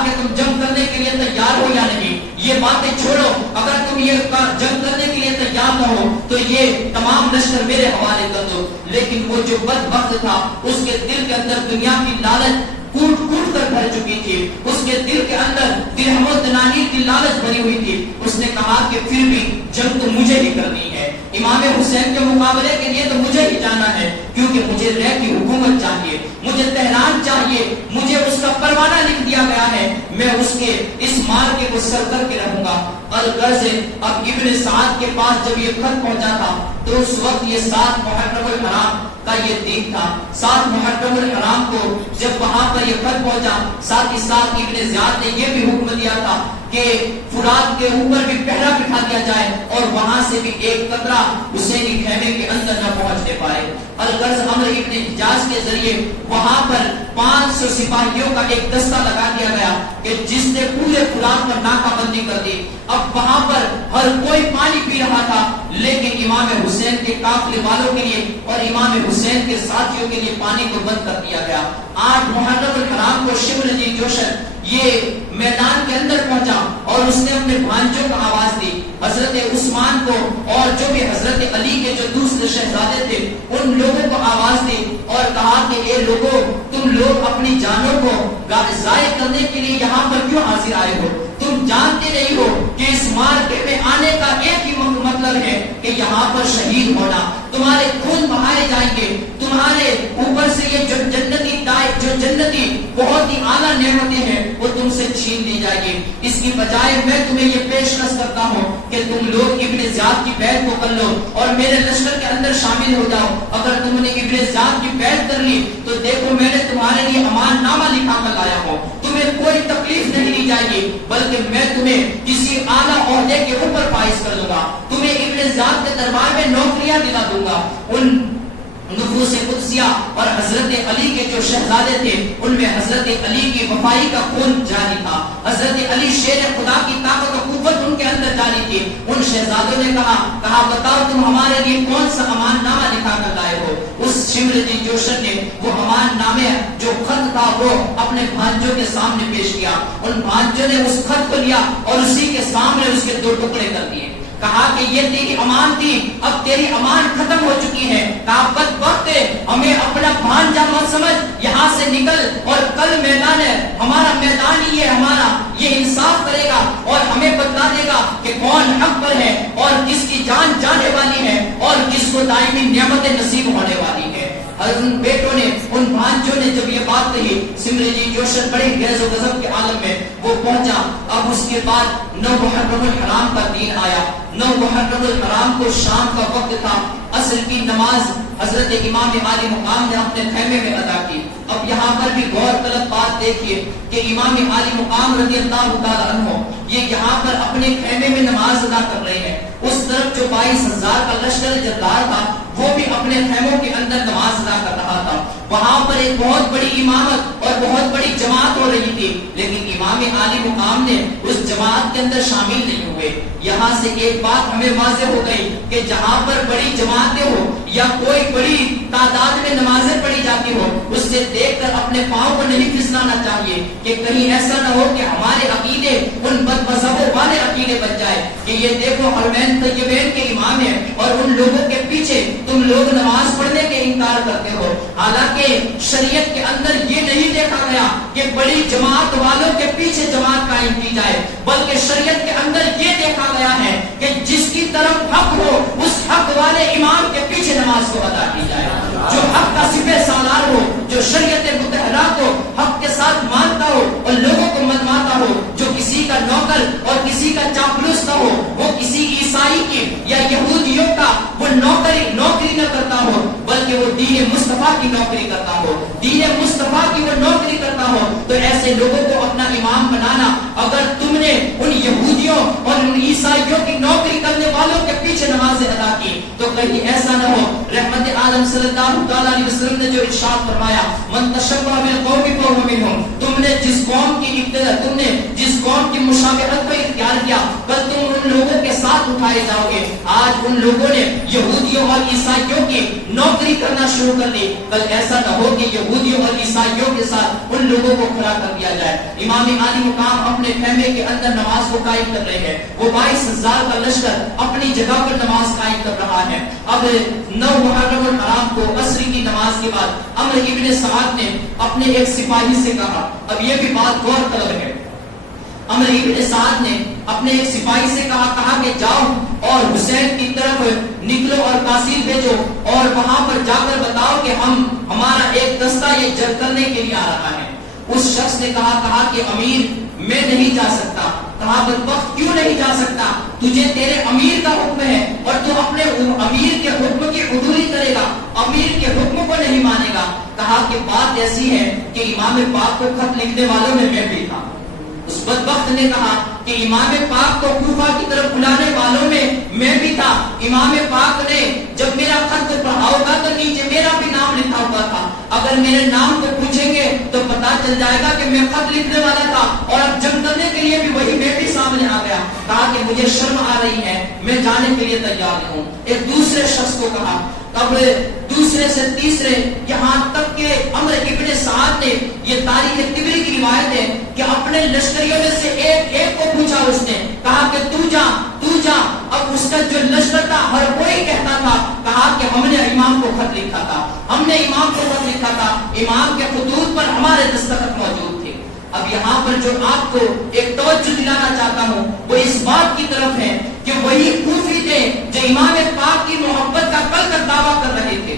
کہ تم جنگ کرنے کے لیے تیار ہو یا نہیں, یہ باتیں چھوڑو. اگر تم یہ جنگ کرنے کے لیے تیار نہ ہو تو یہ تمام لشکر میرے حوالے کر دو. لیکن وہ جو بدبخت تھا اس کے دل کے اندر دنیا کی لالچ کوٹ کوٹ کر بھر چکی تھی. اس کے دل کے اندر درہم و دنانیر کی لالچ بھری ہوئی تھی. اس نے کہا کہ پھر بھی جنگ تو مجھے ہی کرنی ہے, امام حسین کے مقابلے کے لیے تو مجھے ہی جانا ہے، کیونکہ مجھے رہ کی حکومت چاہیے، مجھے تہران چاہیے، مجھے اس کا پروانہ لکھ دیا گیا ہے، میں اس کے اس مارکے کو سر کر کے رہوں گا۔ الغرض اب ابن سعد کے پاس جب یہ خط پہنچا تھا تو اس وقت یہ 7 محرم الحرام کا یہ دن تھا۔ 7 محرم الحرام کو جب وہاں پر یہ خط پہنچا، ساتھ ہی ساتھ ابن زیاد نے یہ بھی حکم دیا تھا کہ فرات کے اوپر بھی پہرا بٹھا دیا جائے اور وہاں سے بھی ایک قطرہ حسینی خیمے کے اندر نہ پہنچنے پائے۔ الغرض عمرو ابن حجاز کے ذریعے وہاں پر 500 سپاہیوں کا ایک دستہ لگا دیا گیا کہ جس نے پورے فرات پر ناکہ بندی کر دی۔ اب وہاں پر ہر کوئی پانی پی رہا تھا، لیکن امام حسین کے قافلے والوں کے لیے اور امام حسین کے ساتھیوں کے لیے پانی کو بند کر دیا گیا۔ 8 محرم الحرام کو شمر جی جوشن یہ میدان کے اندر پہنچا اور اس نے اپنے بھانجوں کو آواز دی، حضرت عثمان کو اور جو بھی حضرت علی کے جو دوسرے شہزادے تھے ان لوگوں کو آواز دی اور کہا کہ اے لوگوں، تم لوگ اپنی جانوں کو ضائع کرنے کے لیے یہاں پر کیوں حاضر آئے ہو؟ تم جانتے نہیں ہو کہ اس مارکے میں آنے کا ایک ہی مطلب ہے کہ یہاں پر شہید ہونا، تمہارے خون بہائے جائیں گے، تمہارے اوپر سے یہ جو جنتی بہت ہی اعلیٰ نعمتیں ہیں وہ تم سے چھین لی جائے گی۔ اس کی بجائے میں تمہیں یہ پیشکش کرتا ہوں کہ تم لوگ ابن زیاد کی بیعت کو کر لو اور میرے لشکر کے اندر شامل ہو جاؤ۔ اگر تم نے ابن زیاد کی بیعت کر لی تو دیکھو میں نے تمہارے لیے امان نامہ لکھا کر لایا ہوں، تمہیں کوئی تکلیف نہیں دی جائے گی، بلکہ میں تمہیں کسی اعلیٰ عہدے کے اوپر فائز کر دوں گا، تمہیں ابن زیاد کے دربار میں نوکریاں دلا دوں گا۔ ان نفوس قدسیہ اور حضرت علی کے جو شہزادے تھے ان میں حضرت علی کی وفائی کا خون جاری تھا، حضرت علی شیر خدا کی طاقت و قوت ان کے اندر جاری تھی۔ ان شہزادوں نے کہا بتاؤ تم ہمارے لیے کون سا امان نامہ لکھا کر لائے ہو؟ اس شمر جی جوشن نے وہ امان نامے جو خط تھا وہ اپنے بھانجوں کے سامنے پیش کیا۔ ان بھانجوں نے اس خط کو لیا اور اسی کے سامنے اس کے 2 ٹکڑے کر دیے، کہا کہ یہ تیری امان تھی، اب تیری امان ختم ہو چکی ہے، کہا بدبخت ہمیں اپنا بھانجا مت سمجھ، یہاں سے نکل اور کل میدان ہے ہمارا، میدان ہی ہے ہمارا، یہ انصاف کرے گا اور ہمیں بتلا دے گا کہ کون حق پر ہے اور کس کی جان جانے والی ہے اور کس کو دائمی نعمتیں نصیب ہونے والی ہے۔ اور ان بیٹوں نے ان بھانجوں نے جب یہ بات کہی، سمر جی جوشن بڑے غیظ و غضب کے عالم میں وہ پہنچا۔ اب اس کے بعد 9 محرم الحرام کا دن آیا۔ 9 محرم الحرام کو شام کا وقت تھا، عصر کی نماز حضرت امام عالی مقام نے اپنے خیمے میں ادا کی۔ اب یہاں پر بھی غور طلب بات دیکھیے کہ امام عالی مقام رضی اللہ تعالی عنہ یہ یہاں پر اپنے خیمے میں نماز ادا کر رہے ہیں، اس طرف جو 22,000 کا لشکر جلدار تھا وہ بھی اپنے خیموں کے اندر نماز ادا کر رہا تھا۔ وہاں پر ایک بہت بڑی امامت اور بہت بڑی جماعت ہو رہی تھی، لیکن امام عالی مقام نے اس جماعت کے اندر شامل نہیں ہوئے۔ یہاں سے ایک بات ہمیں واضح ہو گئی کہ جہاں پر بڑی جماعتیں ہو یا کوئی بڑی تعداد میں نمازیں پڑھی جاتی ہو، اس سے دیکھ کر اپنے پاؤں کو نہیں پھسلانا چاہیے کہ کہیں ایسا نہ ہو کہ ہمارے عقیدے ان بد مذہبوں والے عقیدے بن جائے کہ یہ دیکھو حرمین طیبین کے امام ہیں اور ان لوگوں کے پیچھے تم لوگ نماز پڑھنے کے انکار کرتے ہو۔ حالانکہ شریعت کے اندر یہ نہیں دیکھا گیا کہ بڑی جماعت والوں کے پیچھے جماعت قائم کی جائے، بلکہ شریعت کے اندر یہ دیکھا گیا ہے کہ جس کی طرف حق ہو اس حق والے امام کے پیچھے نماز کو ادا کی جائے، جو حق کا سپہ سالار ہو، جو شریعت مطہرہ کو حق کے ساتھ مانتا ہو اور لوگوں کو منواتا ہو، جو کسی کا نوکر اور کسی کا چاپلوس نہ ہو، وہ کسی عیسائی کی یا یہودیوں کا وہ نوکری نہ کرتا ہو، بلکہ وہ دین مصطفیٰ کی نوکری کرتا ہو، دین مصطفیٰ کی وہ نوکری کرتا ہو، تو ایسے لوگوں کو اپنا امام بنانا، اگر تم نے ان یہودیوں اور ان عیسائیوں کی نوکری کرنے والوں کے پیچھے نمازیں ادا کی تو کہیں ایسا نہ ہو۔ رحمت عالم صلی اللہ علیہ وسلم نے جو ارشاد فرمایا، من تشبہ بالقوم فہو منہم، تم نے جس قوم کی ابتدا، تم نے جس قوم کی مشابہت کو اختیار کیا، کل تم ان لوگوں کے ساتھ اٹھائے جاؤ گے۔ آج ان لوگوں نے یہودیوں اور عیسائیوں کی نوکری کرنا شروع کر دی، کل ایسا نہ ہو کہ یہودیوں اور عیسائیوں کے ساتھ ان لوگوں کو کھڑا کر دیا جائے۔ امام عالی مقام اپنے خیمے کے اندر نماز کو قائم کر رہے ہیں، وہ 22,000 کا لشکر اپنی جگہ پر نماز قائم کر رہا ہے۔ اب 9 محرم الحرام کو عصر کی نماز کے بعد عمرو ابن سعد نے اپنے ایک سپاہی سے کہا، اب یہ بھی بات غور طلب ہے، عمرو ابن سعد نے اپنے ایک سپاہی سے کہا کہ جاؤ اور حسین کی طرف نکلو اور قاصد بھیجو اور وہاں پر جا کر بتاؤ کہ ہمارا ایک دستہ یہ جنگ کرنے کے لیے آ رہا ہے۔ اس شخص نے کہا کہ امیر میں نہیں جا سکتا۔ کہا بدبخت کیوں نہیں جا سکتا؟ تجھے تیرے امیر کا حکم ہے اور تو اپنے امیر کے حکم کی عدولی کرے گا، امیر کے حکم کو نہیں مانے گا۔ کہا کہ بات ایسی ہے کہ امام پاک کو خط لکھنے والوں میں بھی تھا۔ اس بدبخت نے کہا کہ امام پاک کو کوفہ کی طرف بلانے والوں میں بھی تھا۔ امام پاک نے جب میرا خط پڑھا ہوگا تو نیچے میرا بھی نام لکھا ہوا تھا، اگر میرے نام کو پوچھیں گے تو پتا چل جائے گا کہ میں خط لکھنے والا تھا اور اب جنگ کرنے کے لیے بھی وہی میں بھی سامنے آ گیا۔ کہا کہ مجھے شرم آ رہی ہے، میں جانے کے لیے تیار ہوں۔ ایک دوسرے شخص کو کہا، اب دوسرے سے تیسرے، یہاں تک کہ عمرو ابن سعد نے، یہ تاریخ طبری کی روایت ہے کہ اپنے لشکریوں میں سے ایک کو پوچھا، اس نے کہا کہ تو جا۔ اب اس کا جو لشکر تھا ہر کوئی کہتا تھا، کہا کہ ہم نے امام کو خط لکھا تھا، ہم نے امام کو خط لکھا تھا، امام کے خطوط پر ہمارے دستخط موجود تھے۔ اب یہاں پر جو آپ کو ایک توجہ دلانا چاہتا ہوں وہ اس بات کی طرف ہے کہ وہی کوفی تھے جو امام پاک کی محبت کا کل کا دعویٰ کر رہے تھے،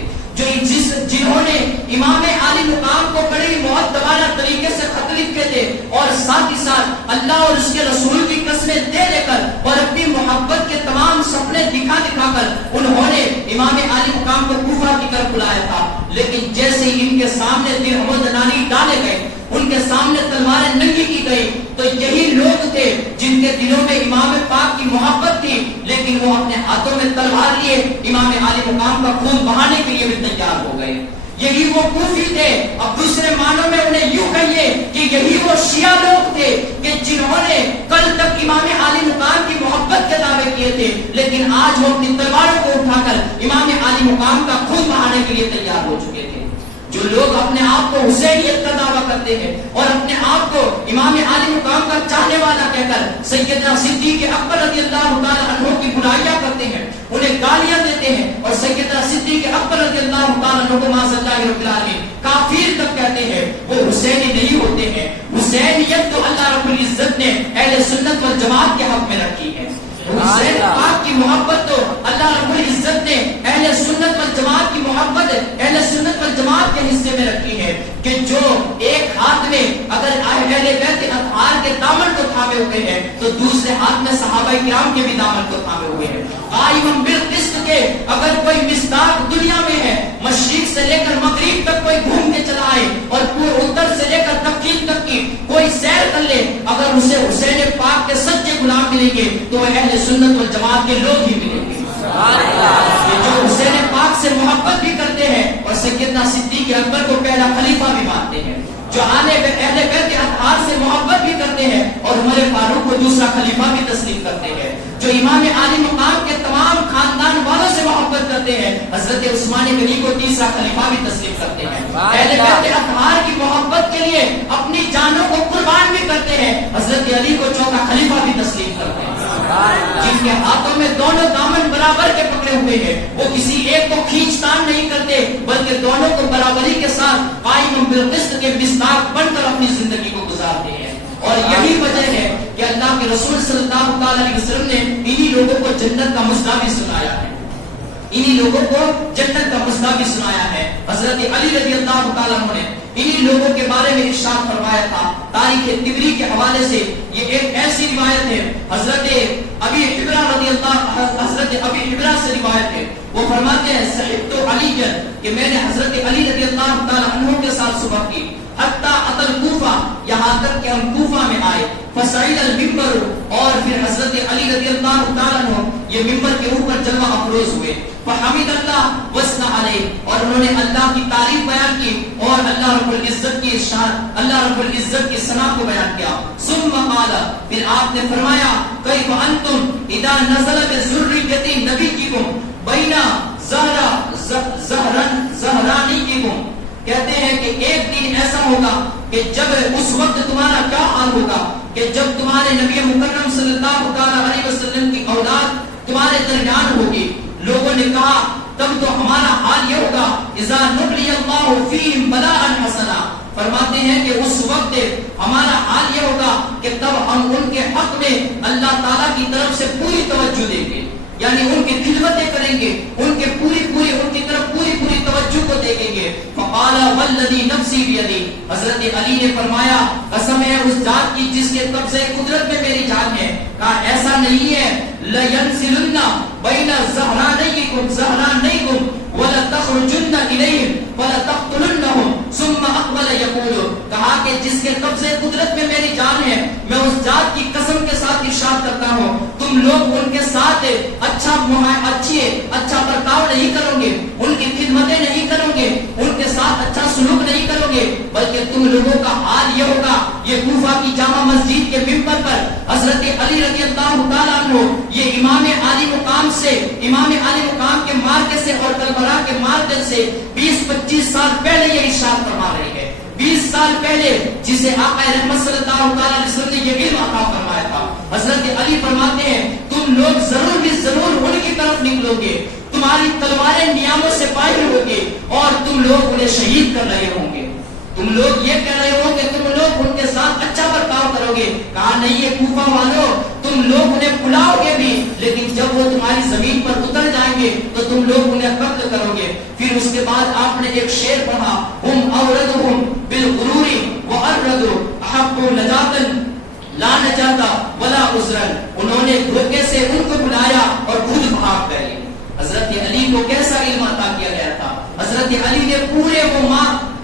جنہوں نے امام عالی مقام کو بڑی مؤدبانہ طریقے سے خط لکھے تھے اور ساتھ ہی ساتھ اللہ اور اس کے رسول کی قسمیں دے کر اور اپنی محبت کے تمام سپنے دکھا کر انہوں نے امام عالی مقام کو کوفہ کی طرف بلایا تھا۔ لیکن جیسے ہی ان کے سامنے درہم و دینار ڈالے گئے، ان کے سامنے تلواریں ننگی کی گئی، تو یہی لوگ تھے جن کے دلوں میں امام پاک کی محبت تھی، لیکن وہ اپنے ہاتھوں میں تلوار لیے امام عالی مقام کا خون بہانے کے لیے بھی تیار ہو گئے۔ یہی وہ کوفی تھے۔ اب دوسرے معنوں میں انہیں یوں کہیے کہ یہی وہ شیعہ لوگ تھے کہ جنہوں نے کل تک امام عالی مقام کی محبت کے دعوے کیے تھے، لیکن آج وہ اپنی تلواروں کو اٹھا کر امام عالی مقام کا خون بہانے کے لیے تیار ہو چکے تھے۔ جو لوگ اپنے آپ کو حسینیت کا دعویٰ کرتے ہیں اور اپنے آپ کو امام عالی مقام کا چاہنے والا کہہ کر سیدنا صدیق اکبر رضی اللہ تعالی عنہ کی برائیاں کرتے ہیں، انہیں گالیاں دیتے ہیں اور سیدنا صدیق اکبر رضی اللہ تعالی عنہ کو معاذ اللہ رب العالمین کافر تک کہتے ہیں، وہ حسینی نہیں ہوتے ہیں۔ حسینیت تو اللہ رب العزت نے اہل سنت والجماعت کے حق میں رکھی ہے۔ حسین پاک کی محبت تو اللہ رب العزت نے اہل سنت والجماعت کی محبت اہل سنت والجماعت کے حصے میں رکھی ہے کہ جو ایک ہاتھ میں اگر اہل بیت اطہار کے دامن کو تھامے ہوئے ہیں تو دوسرے ہاتھ میں صحابہ کرام کے بھی دامن کو تھامے ہوئے ہیں۔ قائم بالقسط کے اگر کوئی مصداق دنیا میں ہے، مشرق سے لے کر مغرب تک کوئی گھوم کے چلا آئے اور اتر سے لے کر دکن تک کی کوئی سیر کر لے، اگر اسے حسین پاک کے سچے غلام ملیں گے تو وہ اہل سنت والجماعت کے لوگ ہی ملیں گے۔ جو حسین پاک سے محبت بھی کرتے ہیں اور سیدنا صدیق اکبر کو پہلا خلیفہ بھی مانتے ہیں، جو اہل بیت اطہار سے محبت بھی کرتے ہیں اور عمر فاروق کو دوسرا خلیفہ بھی تسلیم کرتے ہیں، جو امام عالی مقام کے تمام خاندان والوں سے محبت کرتے ہیں، حضرت عثمان غنی کو تیسرا خلیفہ بھی تسلیم کرتے ہیں، اہل بیت اطہار کی محبت کے لیے اپنی جانوں کو قربان بھی کرتے ہیں، حضرت علی کو چوتھا خلیفہ بھی تسلیم کرتے ہیں، جن کے ہاتھوں میں دونوں دامن برابر کے پکڑے ہوئے ہیں، وہ کسی ایک کو کھینچ تان نہیں کرتے بلکہ دونوں کو برابری کے ساتھ قائم بالقسط کے مصداق بن کر اپنی زندگی کو گزارتے ہیں۔ اور یہی وجہ ہے کہ اللہ کے رسول صلی اللہ علیہ وسلم نے انہی لوگوں کو جنت کا مژدہ بھی سنایا ہے، انہی لوگوں کو جنت کا مژدہ بھی سنایا ہے۔ حضرت علی رضی اللہ تعالیٰ عنہ نے انہی لوگوں کے بارے میں ارشاد فرمایا تھا۔ تاریخ طبری کے حوالے سے یہ ایک ایسی روایت ہے، حضرت ابی حبرہ رضی اللہ حضرت ابی حبرہ سے روایت ہے، وہ فرماتے ہیں صحبت علی کہ میں نے حضرت علی رضی اللہ تعالیٰ عنہ کے ساتھ صبح کی، حتی اتل کوفہ، یہاں تک کہ ہم کوفہ میں آئے، فصعد المنبر، اور پھر حضرت علی رضی اللہ تعالیٰ عنہ یہ منبر کے اوپر جلوہ افروز ہوئے، فحمد اللہ وثنى علیہ، اور انہوں نے اللہ کی تعریف بیان کی اور اللہ رب العزت کی شان، اللہ رب العزت کی ثنا کو بیان کیا۔ ثم قال، پھر آپ نے فرمایا کیف انتم اذا نزل بذریۃ نبیکم بین زہرانیکم، کہتے ہیں کہ ایک دن ایسا ہوگا کہ جب اس وقت تمہارا کیا حال ہوگا کہ جب تمہارے نبی مکرم صلی اللہ علیہ وسلم کی اولاد تمہارے درمیان ہوگی۔ لوگوں نے کہا تب تو ہمارا حال یہ ہوگا اذا نبلی اللہ فیہم بلاء حسنا، فرماتے ہیں کہ اس وقت ہمارا حال یہ ہوگا کہ تب ہم ان کے حق میں اللہ تعالیٰ کی طرف سے پوری توجہ دیں گے، یعنی ان کی خدمتیں کریں گے، ان کے ان کی طرف پوری توجہ کو دیکھیں گے۔ فقال والذی نفسی بیدی، حضرت علی نے فرمایا قسم ہے اس ذات کی جس کے قبضے قدرت میں میری جان ہے، کہا ایسا نہیں ہے، لینزلن بین زہرانیکم وَلَتَخْرُجُنَّ إِلَيْهِمْ وَلَتَقْتُلُنَّهُمْ ثُمَّ أَقْبَلَ يَقُولُ، کہا کہ جس کے قبضے قدرت میں میری جان ہے، میں اس ذات کی قسم کے ساتھ ارشاد کرتا ہوں تم لوگ ان کے ساتھ اچھا برتاؤ نہیں کرو گے، ان کی خدمتیں نہیں کرو گے، ان کے ساتھ اچھا سلوک نہیں کرو گے، بلکہ تم لوگوں کا حال یہ ہوگا۔ یہ کوفہ کی جامع مسجد کے ممبر پر حضرت علی رضی اللہ تعالیٰ عنہ یہ امام عالی مقام کے مارکے سے اور کربلا کے مارکے سے 20-25 سال پہلے یہ ارشاد فرما رہے ہیں، 20 سال پہلے جسے آقا رحمت صلی اللہ علیہ وسلم نے یہ علم عطا فرمایا تھا۔ حضرت علی فرماتے ہیں تم لوگ ضرور بھی ضرور ان کی طرف نکلو گے، تمہاری تلواریں نیاموں سے باہر ہوگی اور تم لوگ انہیں شہید کر رہے ہوں گے، تم لوگ یہ کہہ رہے ہو کہ تم لوگ ان کے ساتھ اچھا برتاؤ کرو گے، کہا نہیں ہے کوفہ والوں تم لوگ انہیں بلاؤ گے بھی، لیکن جب وہ تمہاری زمین پر اتر جائیں گے تو تم لوگ انہیں قتل کرو گے۔ پھر اس کے بعد آپ نے ایک شعر پڑھا، ہم اوردہم بالغرور وارردوا احق نجاتا لا نجاتا ولا عذرا، انہوں نے دھوکے سے ان کو بلایا اور خود بھاگ گئے۔ حضرت علی کو کیسا علم عطا کیا گیا تھا؟ حضرت علی نے پورے وہ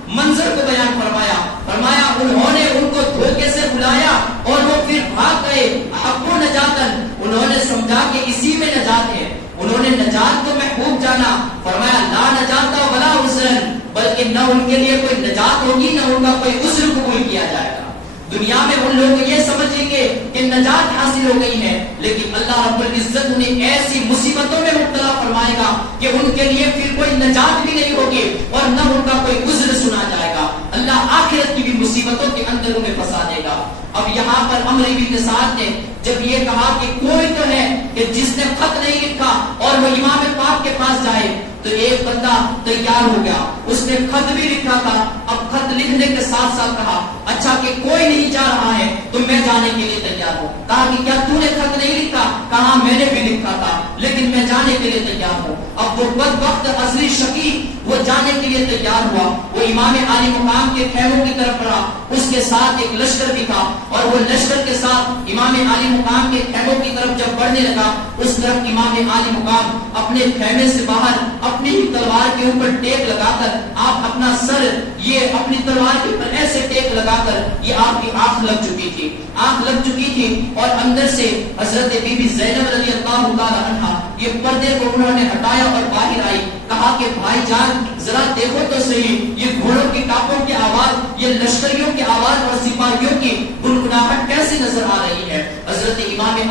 منظر کو بیان فرمایا انہوں نے ان کو دھوکے سے بلایا اور وہ پھر بھاگ گئے، حق نجاتن، انہوں نے سمجھا کہ اسی میں نجات ہے، انہوں نے نجات کو محبوب جانا، فرمایا لا نجاتا ولا عذرا، بلکہ نہ ان کے لیے کوئی نجات ہوگی نہ ان کا کوئی عذر قبول کیا جائے گا۔ دنیا میں ان لوگ یہ سمجھیں گے کہ نجات حاصل ہو گئی ہے، لیکن اللہ رب العزت انہیں ایسی مصیبتوں میں مبتلا فرمائے گا کہ ان کے لیے پھر کوئی نجات بھی نہیں ہوگی اور نہ ان کا کوئی عذر سنا جائے گا۔ اللہ آخرت کی بھی مصیبتوں کے اندر انہیں پھنسا دے گا۔ اب یہاں پر عمرو بن سعد نے جب یہ کہا کہ کوئی تو ہے کہ جس نے خط نہیں لکھا اور وہ امام پاک کے پاس جائے، تو ایک بندہ تیار ہو گیا، اس نے خط بھی لکھا تھا، اب خط لکھنے کے ساتھ ساتھ کہا اچھا کہ کوئی نہیں جا رہا ہے تو میں جانے کے لیے تیار ہوں۔ کہا کہ کیا تو نے خط نہیں لکھا؟ کہا میں نے بھی لکھا تھا لیکن میں جانے کے لیے تیار ہوں۔ اب وہ بدبخت عصری شقی وہ جانے کے لیے تیار ہوا، وہ امام عالی مقام کے خیموں کی طرف بڑھا، اس کے ساتھ ایک لشکر بھی تھا اور وہ لشکر کے ساتھ امام عالی مقام کے خیموں کی طرف جب بڑھنے لگا، اس طرف امام عالی مقام اپنے خیمے سے باہر اپنی ہی تلوار کے اوپر ٹیک لگا کر آپ اپنا سر یہ اپنی تلوار کے اوپر ایسے ٹیک لگا کر یہ آپ کی آنکھ لگ چکی تھی اور اندر سے حضرت بی بی زینب رضی اللہ تعالی عنہا یہ پردے کو انہوں نے ہٹایا اور باہر آئی، کہا کہ بھائی جان ذرا دیکھو تو صحیح، یہ گھوڑوں کی ٹاپوں کی آواز، یہ لشکریوں کی آواز اور سپاہیوں کی گنگناہٹ کیسی نظر آ رہی ہے۔ حضرت امام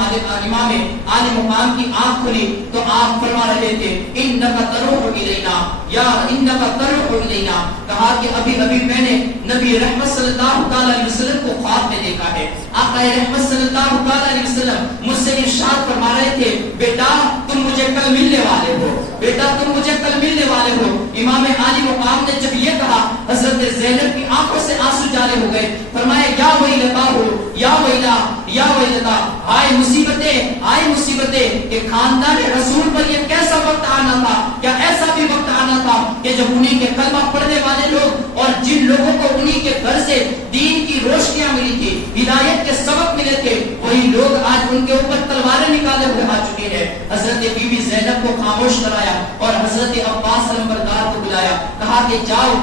عالی مقام کی آنکھ کھلی تو آپ فرما رہے تھے انک تروح الینا یا انک تروح الینا، کہا کہ ابھی میں نے نبی رحمت صلی اللہ تعالی علیہ وسلم کو خواب میں دیکھا ہے۔ آقا رحمت صلی اللہ تعالی علیہ وسلم مجھ سے ارشاد فرما رہے تھے بیٹا تم مجھے کل ملنے والے ہو، بیٹا تم مجھے کل ملنے والے ہو۔ امام عالی مقام نے جب یہ کہا حضرت زینب کی آنکھوں سے آنسو جاری ہو گئے، فرمایا یا ویلتا ہو یا ویلا یا ویلتا، آئے مصیبتیں کہ خاندان رسول پر یہ کیسا وقت آنا تھا، کیا ایسا بھی وقت آنا تھا کہ جب انہی کے کلمہ پڑھنے والے لوگ اور جن لوگوں کو انہی کے گھر سے دین کی روشنیاں ملی تھی، ہدایت کے سبق ملے تھے، وہی لوگ آج ان کے اوپر تلواریں نکالے ہوئے آ چکے ہیں۔ حضرت بی بی زینب کو خاموش کرایا اور حضرت عباس علمبردار کو بلایا، کہا کہ جاؤ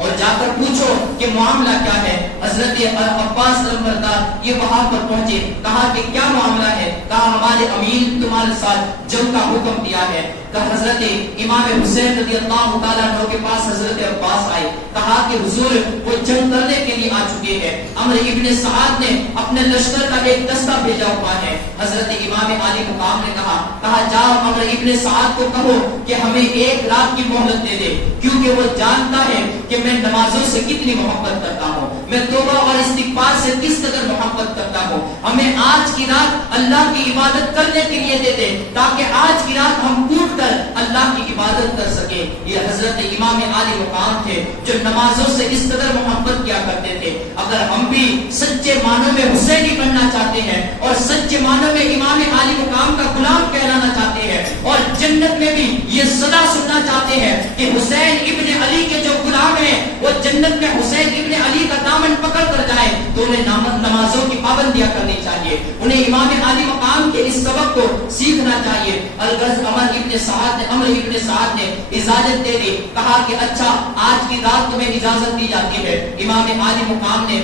اور جا کر پوچھو کہ معاملہ کیا ہے۔ حضرت عباس علمبردار یہ وہاں پر پہنچے، کہا کہ کیا معاملہ ہے؟ کہا ہمارے امیر تمہارے ساتھ جنگ کا حکم دیا ہے۔ کہ حضرت امام حسین رضی اللہ تعالیٰ عنہ کے پاس حضرت عباس آئے، کہا کہ حضور وہ جنگ کرنے کے لیے آ چکے ہیں، عمرو ابن سعد نے اپنے لشکر کا ایک دستہ بھیجا ہوا ہے۔ حضرت امام عالی مقام نے کہا جاؤ عمرو ابن سعد کو کہو کہ ہمیں 1 رات کی مہلت دے دے، کیونکہ وہ جانتا ہے کہ میں نمازوں سے کتنی محبت کرتا ہوں، میں توبہ اور استغفار سے کس قدر محبت کرتا ہوں. ہمیں آج کی رات اللہ کی عبادت کرنے کے لیے دے دے تاکہ آج کی رات ہم اٹھ کر اللہ کی عبادت کر سکے. یہ حضرت امام عالی مقام تھے جو نمازوں سے اس قدر محبت کیا کرتے تھے. اگر ہم بھی سچے معنوں میں حسینی بننا چاہتے ہیں اور سچے معنوں میں امام عالی مقام کا غلام کہلانا چاہتے ہیں اور جنت میں بھی یہ صدا سننا چاہتے ہیں کہ حسین ابن علی کے جو غلام ہیں وہ جنت میں حسین ابن علی کا دامن پکڑ کر جائے تو انہیں نمازوں کی پابندیاں کرنی چاہیے. انہیں امام عالی مقام کے اس سبق کو سیکھنا چاہیے. الغرض عمر ابن سعد نے اجازت دے دی، کہا کہ اچھا آج کی رات تمہیں اجازت دی جاتی ہے. امام عالی مقام نے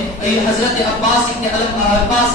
حضرت عباس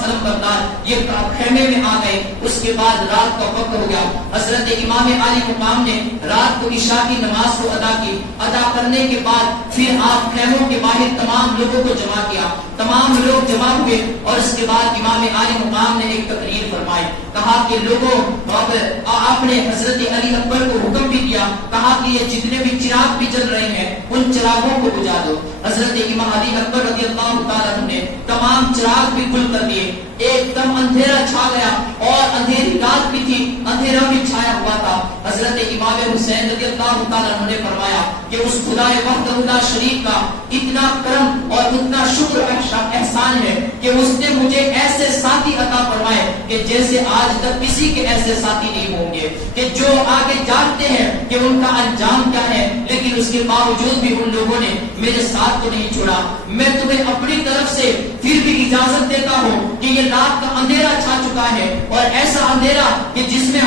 علم بردار یہ خیمے میں آ گئے. اس کے بعد رات کا وقت ہو گیا. حضرت امام عالی مقام نے رات کو عشاء کی نماز کو ادا کی. ادا کرنے کے بعد پھر آپ خیموں کے باہر تمام لوگوں کو جمع کیا. تمام لوگ جمع ہوئے اور اس کے بعد امام عالی مقام نے ایک تقریر فرمائی. کہا کہ لوگوں آپ نے حضرت علی اکبر کو حکم بھی دیا، کہا کہ یہ جتنے بھی چراغ بھی جل رہے ہیں ان چراغوں کو بجھا دو. حضرت امام علی اکبر رضی اللہ تعالیٰ عنہ نے تمام چراغ بھی گل کر دیے. ایک دم اندھیرا چھا گیا اور اندھیری رات بھی تھی، اندھیرا بھی چھایا ہوا تھا. حضرت امام حسین رضی اللہ تعالیٰ عنہ نے فرمایا کہ اس خدا وحدہ لا شریک کا اتنا کرم اور اتنا شکر احسان ہے کہ اس نے مجھے ایسے ساتھی عطا فرمائے کہ جیسے آج تک کسی کے ایسے ساتھی نہیں ہوں گے، کہ جو آگے جانتے ہیں کہ ان کا انجام کیا ہے لیکن اس کے باوجود بھی ان لوگوں نے میرے ساتھ کو نہیں چھوڑا. میں تمہیں اپنی طرف سے پھر بھی اجازت دیتا ہوں کہ یہ رات کا اندھیرا چھا چکا ہے اور ایسا اندھیرا کہ جس میں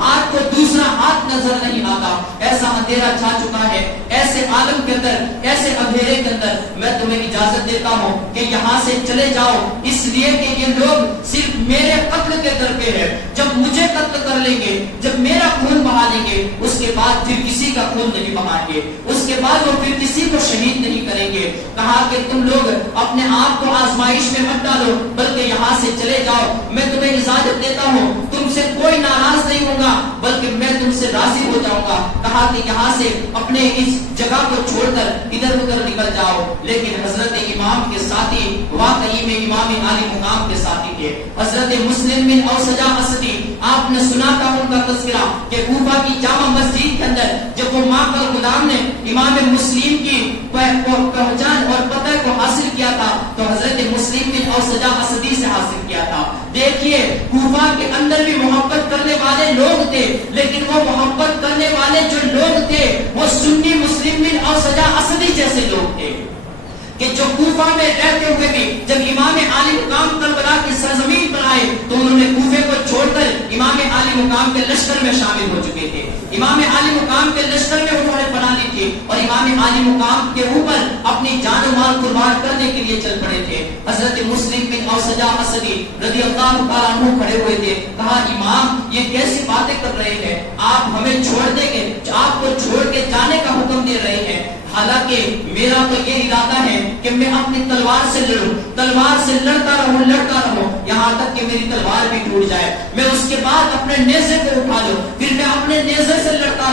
ہاتھ کو دوسرا ہاتھ نظر نہیں آتا، ایسا اندھیرا چھا چکا ہے. ایسے عالم کے اندر، ایسے اندھیرے کے اندر میں تمہیں اجازت دیتا ہوں کہ یہاں سے چلے جاؤ، اس لیے کہ یہ لوگ صرف میرے قتل کے در پہ ہے. جب مجھے قتل کر لیں گے، جب میرا خون بہا لیں گے، اس کے بعد پھر کسی کا خون نہیں بہائیں گے، اس کے بعد وہ پھر کسی کو شہید نہیں کریں گے. کہا کہ تم لوگ اپنے آپ کو آزمائش میں مت ڈالو بلکہ یہاں سے چلے جاؤ. میں تمہیں اجازت دیتا ہوں، تم سے کوئی ناراض نہیں ہوگا بلکہ میں تم سے راضی ہو جاؤں گا. کہا کہ یہاں سے اپنے اس جگہ کو چھوڑ کر ادھر ادھر نکل جاؤ. لیکن حضرت امام کے ساتھی واقعی میں امام عالی مقام کے ساتھی تھے. حضرت مسلم بن اوسجا اسدی، آپ نے سنا تھا ان کا تذکرہ کہ کوفہ کی جامع مسجد کے اندر جب وہ ماں کا غلام نے امام مسلم کی پہچان اور پتہ کو حاصل کیا تھا تو حضرت مسلم بن اوسجا اسدی سے حاصل کیا تھا. دیکھیے کوفہ کے اندر بھی محبت کرنے والے لوگ تھے لیکن وہ محبت کرنے والے جو لوگ تھے وہ سنی مسلم بن اوسجا اسدی جیسے لوگ تھے کہ جو کوفہ میں رہتے ہوئے بھی جب امام عالی مقام کربلا کی سرزمین پر آئے تو انہوں نے کوفے کو چھوڑ کر امام عالی مقام کے لشکر میں شامل ہو چکے تھے. امام عالی مقام کے لشکر میں انہوں نے پناہ لی تھی اور امام عالی مقام کے اوپر اپنی جان و مال قربان کرنے کے لیے چل پڑے تھے. حضرت مسلم بن اوسجا اسدی رضی اللہ تعالیٰ عنہ کھڑے ہوئے تھے. کہا امام یہ کیسی باتیں کر رہے ہیں، آپ ہمیں چھوڑ دیں گے، آپ کو چھوڑ کے جانے کا حکم دے رہے ہیں. حالانکہ میرا تو یہ ارادہ ہے کہ میں اپنی تلوار سے لڑوں، تلوار سے لڑتا رہوں یہاں تک کہ میری تلوار بھی ٹوٹ جائے. میں اس کے بعد اپنے نیزے کو اٹھا لوں، پھر میں اپنے نیزے سے لڑتا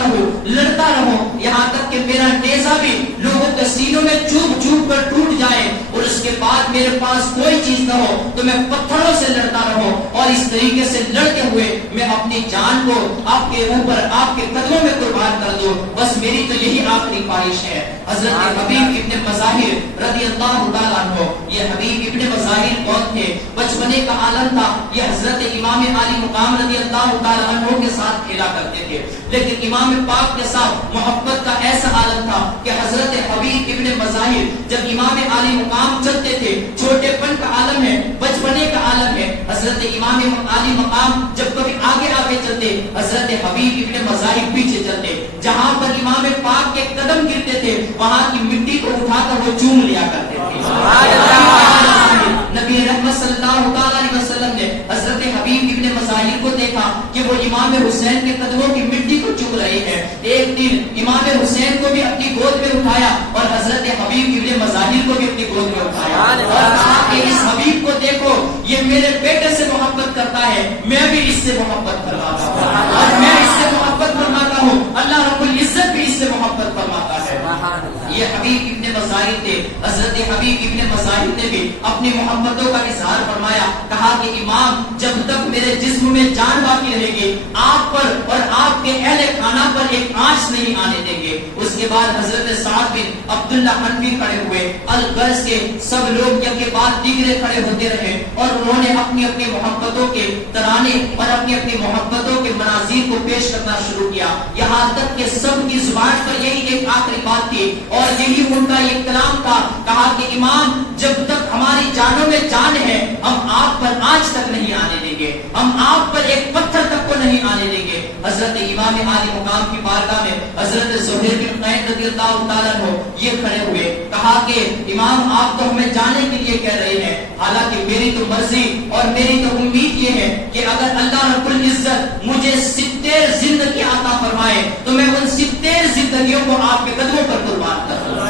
رہوں یہاں تک کہ میرا نیزہ بھی لوگوں کے سینوں میں چوب کر ٹوٹ جائے اور اس کے بعد میرے پاس کوئی چیز نہ ہو تو میں پتھروں سے لڑتا رہوں اور اس طریقے سے لڑتے ہوئے میں اپنی جان کو آپ کے اوپر آپ کے قدموں میں قربان کر دوں. بس میری تو یہی آخری خواہش ہے. حضرت حبیب ابن مظاہر رضی اللہ تعالیٰ عنہ، یہ حبیب ابن مظاہر کون تھے؟ بچپنے کا عالم تھا. یہ حضرت امام عالی مقام رضی اللہ تعالیٰ عنہ کے ساتھ کھیلا کرتے تھے لیکن امام پاک کے ساتھ محبت کا ایسا عالم تھا کہ حضرت حبیب ابن مظاہر جب امام عالی مقام چلتے تھے، چھوٹے پن کا عالم ہے، بچپنے کا عالم ہے. حضرت امام عالی مقام جب کبھی آگے چلتے، حضرت حبیب ابن مظاہر پیچھے چلتے. جہاں پر امام پاک کے قدم گرتے تھے وہاں کی مٹی کو اٹھا کر وہ چوم لیا کرتے تھے. نبی رحمت صلی اللہ علیہ وسلم نے حضرت حبیب ابن مظاہر کو دیکھا کہ وہ امام حسین کے قدموں کی مٹی کو چوم رہے ہیں. ایک دن امام حسین کو بھی اپنی گود میں اٹھایا اور حضرت حبیب ابن مظاہر کو بھی اپنی گود میں اٹھایا اور کہا کہ اس حبیب کو دیکھو، یہ میرے بیٹے سے محبت کرتا ہے، میں بھی اس سے محبت فرماتا ہوں اور میں اس سے محبت فرماتا ہوں، اللہ رب العزت بھی اس سے محبت فرماتا ہے. یہ حبیب ابن مظاہر تھے. حضرت حبیب ابن مظاہر نے بھی اپنی محبتوں کا اظہار فرمایا, کہا کہ امام جب تک میرے جسم میں جان باقی رہے گی آپ پر اور آپ کے اہل خانہ پر ایک آنچ نہیں آنے دیں گے. اس کے بعد حضرت سعد بن عبداللہ حنفی کھڑے ہوئے, الغرض کے سب لوگ یک کے بعد دیگرے کھڑے ہوتے رہے اور انہوں نے اپنی اپنی محبتوں کے ترانے اور اپنی اپنی محبتوں کے مناظر کو پیش کرنا شروع کیا, یہاں تک کہ سب کی زبان پر یہی ایک آخری بات تھی اور یہی ان کا ایک کلام تھا. کہا کہ امام جب تک ہماری جانوں میں جان ہے ہم آپ پر آج تک نہیں آنے دیں گے, ہم آپ پر ایک پتھر تک کو نہیں آنے دیں گے. حضرت امام عالی مقام کی بارگاہ میں حضرت زہیر بن قین رضی اللہ تعالیٰ عنہ یہ کھڑے ہوئے, کہا کہ امام آپ تو ہمیں جانے کے لیے کہہ رہے ہیں, حالانکہ میری تو مرضی اور میری تو امید یہ ہے کہ اگر اللہ رب العزت مجھے 70 زندگی عطا فرمائے تو میں ان 70 زندگیوں کو آپ کے قدموں پر قربان کر دوں.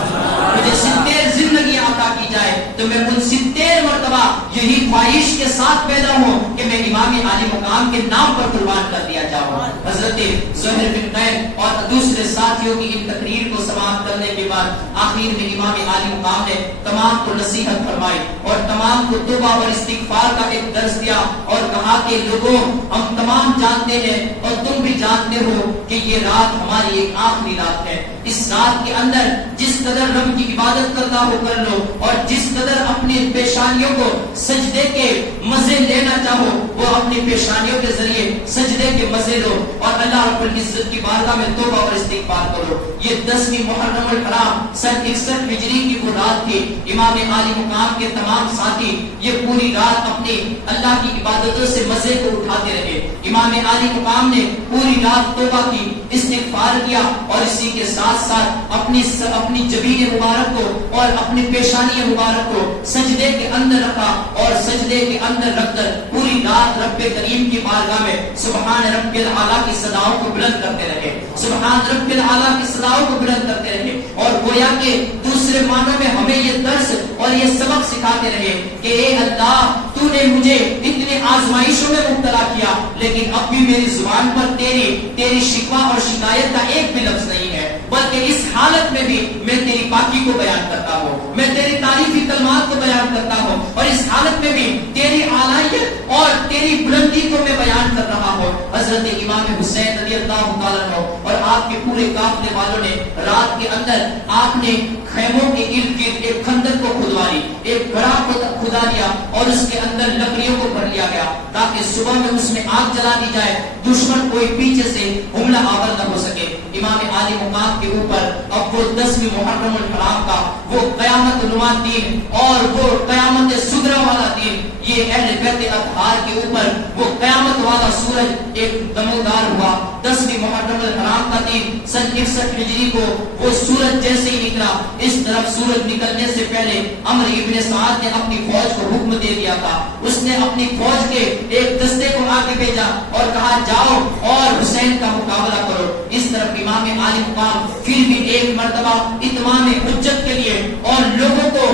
مجھے 70 زندگی عطا کی جائے تو میں ان 70 مرتبہ یہی خواہش کے ساتھ پیدا ہوں کہ میں امام عالی مقام کے نام پر قربان کر دیا جاؤں. حضرت زہیر بن قین اور دوسرے ساتھیوں کی ان تقریر کو سماعت کرنے کے بعد آخر میں امام عالی مقام نے تمام کو نصیحت فرمائی اور تمام کو توبہ اور استغفار کا ایک درس دیا اور کہا کہ لوگوں ہم تمام جانتے ہیں اور تم بھی جانتے ہو کہ یہ رات ہماری ایک آخری رات ہے. اس رات کے اندر جس قدر رب کی عبادت کرنا ہو کر لو اور جس قدر اپنی پیشانیوں کو سجدے کے مزے لینا چاہو وہ اپنی پیشانیوں کے ذریعے سجدے کے مزے لو اور اللہ رب العزت کی بارگاہ میں توبہ اور استغفار کرو. یہ 10ویں محرم الحرام سن 61 ہجری کی وہ رات تھی. امام عالی مقام کے تمام ساتھی یہ پوری رات اپنی اللہ کی عبادتوں سے مزے کو اٹھاتے رہے. امام عالی مقام نے پوری رات توبہ کی, استغفار کیا اور اسی کے ساتھ ساتھ اپنی جبین مبارک کو اور اپنی پیشانی مبارک کو سجدے کے اندر رکھا اور سجدے کے اندر رکھ کر پوری رات رب کریم کی بارگاہ میں سبحان رب العالی کی صداؤں کو بلند کرتے رہے, سبحان رب العالی کی صداؤں کو بلند کرتے رہے اور گویا کہ دوسرے معنوں میں ہمیں یہ درس اور یہ سبق سکھاتے رہے کہ اے اللہ تو نے مجھے اتنے آزمائشوں میں مبتلا کیا لیکن اب بھی میری زبان پر تیری شکوہ اور شکایت کا ایک بھی لفظ نہیں ہے, بلکہ اس حالت میں بھی میں تیری پاکی کو بیان کرتا ہوں, میں تیری تعریفی کلمات کو بیان کرتا ہوں اور اس حالت میں بھی تیری اعلیت اور تیری بلندی کو میں بیان کر رہا ہوں. حضرت امام حسین رضی اللہ تعالیٰ عنہ اور آپ کے پورے قافلے والوں نے رات کے اندر آپ نے خیموں کے ارد گرد ایک خندق کو کھدوا لی, ایک گڑھا کو کھدا لیا اور اس کے اندر لکڑیوں کو بھر لیا گیا تاکہ صبح میں اس میں آگ جلا دی جائے, دشمن کوئی پیچھے سے حملہ آور نہ ہو سکے. امام عالی مقام کے اوپر اب وہ 10ویں محرم الحرام کا وہ قیامت نما دن اور وہ قیامت صغرا والا دن, یہ اہل بیت اطہار کے اوپر وہ قیامت والا سورج ایک نمودار ہوا. 10ویں محرم الحرام کا دن سن 61 ہجری کو وہ سورج جیسے ہی نکلا, اس طرف سورج نکلنے سے پہلے عمرو ابن سعد نے اپنی فوج کو حکم دے دیا تھا. اس نے اپنی فوج کے ایک دستے کو آگے بھیجا اور کہا جاؤ اور حسین کا مقابلہ کرو. اس طرف امام عالی مقام پھر بھی ایک مرتبہ اتمام حجت کے لیے اور لوگوں کو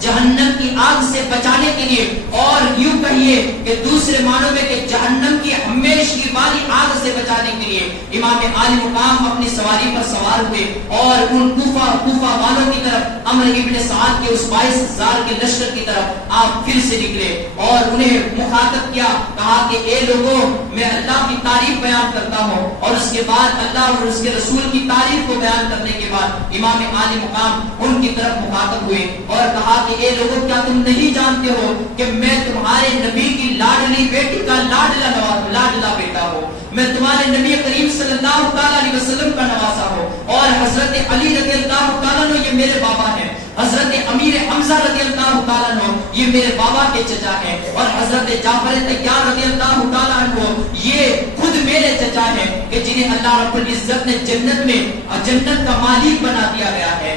جہنم کی آگ سے بچانے کے لیے اور یوں کہیے کہ دوسرے معنوں میں کہ جہنم کی ہمیشہ والی آگ سے بچانے کے لیے امام عالی مقام اپنی سواری پر سوار ہوئے اور ان کوفہ والوں کی طرف عمرو ابن سعد کے اس 22,000 کے لشکر کی طرف آپ پھر سے نکلے اور انہیں مخاطب کیا, کہا کہ اے لوگوں میں اللہ کی تعریف بیان کرتا ہوں. اور اس کے بعد اللہ اور اس کے رسول کی تعریف کو بیان کرنے کے بعد امام عالی مقام ان کی طرف مخاطب ہوئے اور کہا کہ اے لوگوں کیا تم نہیں جانتے ہو کہ میں تمہارے نبی کی لاڈلی بیٹی کا لاڈلا بیٹا ہوں, میں تمہارے نبی کریم صلی اللہ تعالی علیہ وسلم کا نواسا ہوں اور حضرت علی رضی اللہ تعالیٰ عنہ یہ میرے بابا ہیں, حضرت امیر حمزہ رضی اللہ تعالیٰ عنہ یہ میرے بابا کے چچا ہیں اور حضرت جعفر طیار رضی اللہ تعالیٰ عنہ یہ خود میرے چچا ہیں کہ جنہیں اللہ رب العزت نے جنت کا مالک بنا دیا گیا ہے.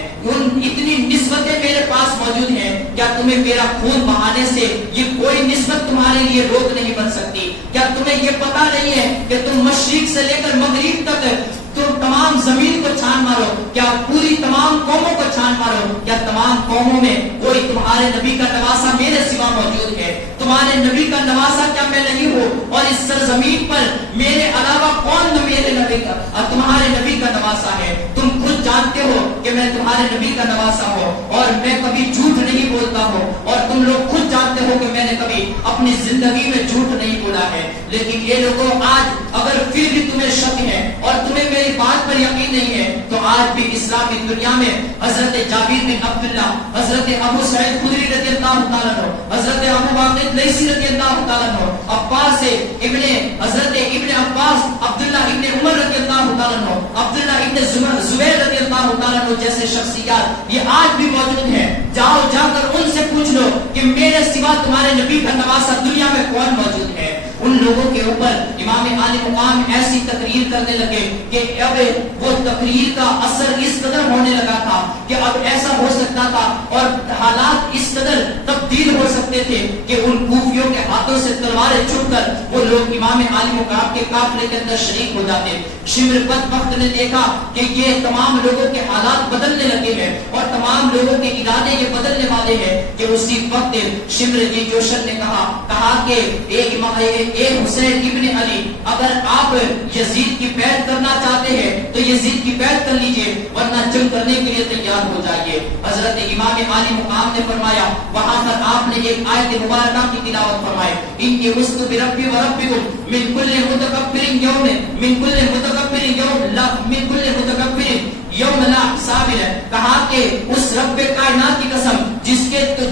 اتنی نسبتیں میرے پاس موجود ہیں, کیا تمہیں میرا خون بہانے سے یہ کوئی نسبت تمہارے لیے روک نہیں بن سکتی؟ کیا تمہیں یہ پتا نہیں ہے کہ تم مشرق سے لے کر مغرب تک تو تمام زمین کو چھان مارو، کیا پوری تمام قوموں کو چھان مارو، کیا تمام قوموں میں کوئی تمہارے نبی کا نواسا میرے سوا موجود ہے؟ تمہارے نبی کا نواسا کیا میں نہیں ہوں؟ اور اس سرزمین پر میرے علاوہ کون میرے نبی کا تمہارے نبی کا نواسا ہے؟ تم خود جانتے ہو کہ میں تمہارے نبی کا نواسا ہوں اور میں کبھی جھوٹ نہیں بولتا ہوں، اور تم لوگ خود جانتے ہو کہ میں نے کبھی اپنی زندگی میں جھوٹ نہیں بولا ہے۔ لیکن یہ لوگوں آج اگر پھر بھی تمہیں شک ہے اور تمہیں میری بات پر یقین نہیں ہے تو آج بھی اسلامی دنیا میں حضرت جابر بن عبداللہ، حضرت ابو سعید خدری رضی اللہ تعالیٰ عنہ، حضرت ابو واقد لیثی رضی اللہ تعالیٰ عنہ، عباس ابن حضرت ابن عباس، عبداللہ ابن عمر رضی اللہ تعالیٰ عنہ، عبداللہ ابن زبیر رضی اللہ تعالیٰ عنہ جیسے شخصیات یہ آج بھی موجود ہیں۔ جاؤ جا کر ان سے پوچھ لو کہ میرے سوا تمہارے نبی کا نواسا دنیا میں کون موجود ہے؟ ان لوگوں کے اوپر امام عالی مقام ایسی تقریر کرنے لگے کہ اب وہ تقریر کا اثر اس قدر ہونے لگا تھا کہ اب ایسا ہو سکتا تھا اور حالات اس قدر تبدیل ہو سکتے تھے کہ ان کوفیوں کے ہاتھوں سے تلواریں چھپ کر وہ لوگ امام عالی مقام کے قافلے کے اندر شریک ہو جاتے۔ شمر بدبخت نے دیکھا کہ یہ تمام لوگوں کے حالات بدلنے لگے ہیں اور تمام لوگوں کے ارادے یہ بدلنے والے ہیں کہ اسی وقت شمر جی جوشن نے کہا کہ اے حسین ابن علی، اگر آپ یزید کی بیعت کرنا چاہتے ہیں تو یزید کی بیعت کر لیجئے، ورنہ جنگ کرنے کے لیے تیار ہو جائیے۔ حضرت امام عالی مقام نے فرمایا، وہاں پر آپ نے ایک آیت مبارکہ کی تلاوت فرمائی، انی وسط بربی و ربکم من کل متکبر یوم من کل متکبر یوم لا من کل متکبر یوم لا حساب ہے۔ کہا کہ اس رب کائنات کی قسم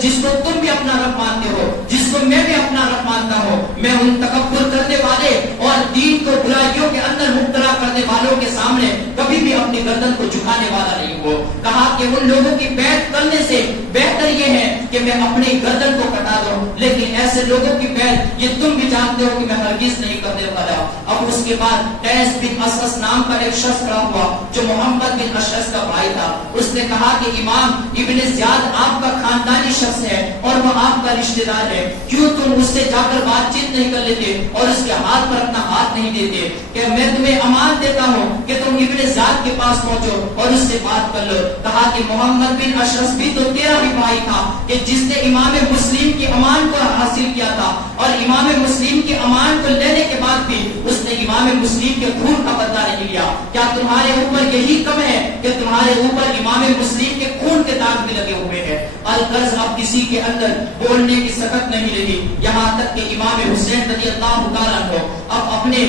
جس کو تم بھی اپنا رب مانتے ہو، جس کو میں بھی اپنا رب مانتا ہوں، میں ان تکبر کرنے والے اور دین کو برائیوں کے اندر مبتلا کرنے والوں کے سامنے کبھی بھی اپنی گردن کو جھکانے والا نہیں ہو۔ کہا کہ ان لوگوں کی بیعت کرنے سے بہتر یہ ہے کہ میں اپنی گردن کو کٹا دوں، لیکن ایسے لوگوں کی بیعت یہ تم بھی جانتے ہو کہ میں ہرگز نہیں کرنے والا۔ اب اس کے بعد قیس بن اسقس نام کا ایک شخص کھڑا ہوا جو محمد بن اشعث کا بھائی تھا۔ اس نے کہا کہ امام ابن زیاد آپ کا خاندانی شخص ہے اور وہ آپ کا رشتہ دار ہے، کیوں تم اس سے جا کر بات چیت نہیں کر لیتے اور اس کے ہاتھ پر اپنا ہاتھ نہیں دیتے کہ میں تمہیں امان دیتا ہوں کہ تم ابن زیاد کے پاس پہنچو اور اس سے بات کر لو۔ کہا کہ محمد بن اشعث بھی تو تیرا ہی بھائی تھا کہ جس نے امام مسلم کی امان کو حاصل کیا تھا، اور امام مسلم کی امان کو لینے کے بعد بھی اس نے امام مسلم کے خون کا بدلہ نہیں لیا۔ کیا تمہارے اوپر یہی کم ہے کہ تمہارے اوپر امام مسلم کے خون کے داغ بھی لگے ہوئے ہیں؟ الغرض اب کسی کے اندر بولنے کی سکت نہیں رہی، یہاں تک کہ امام حسین رضی اللہ تعالیٰ عنہ اب اپنے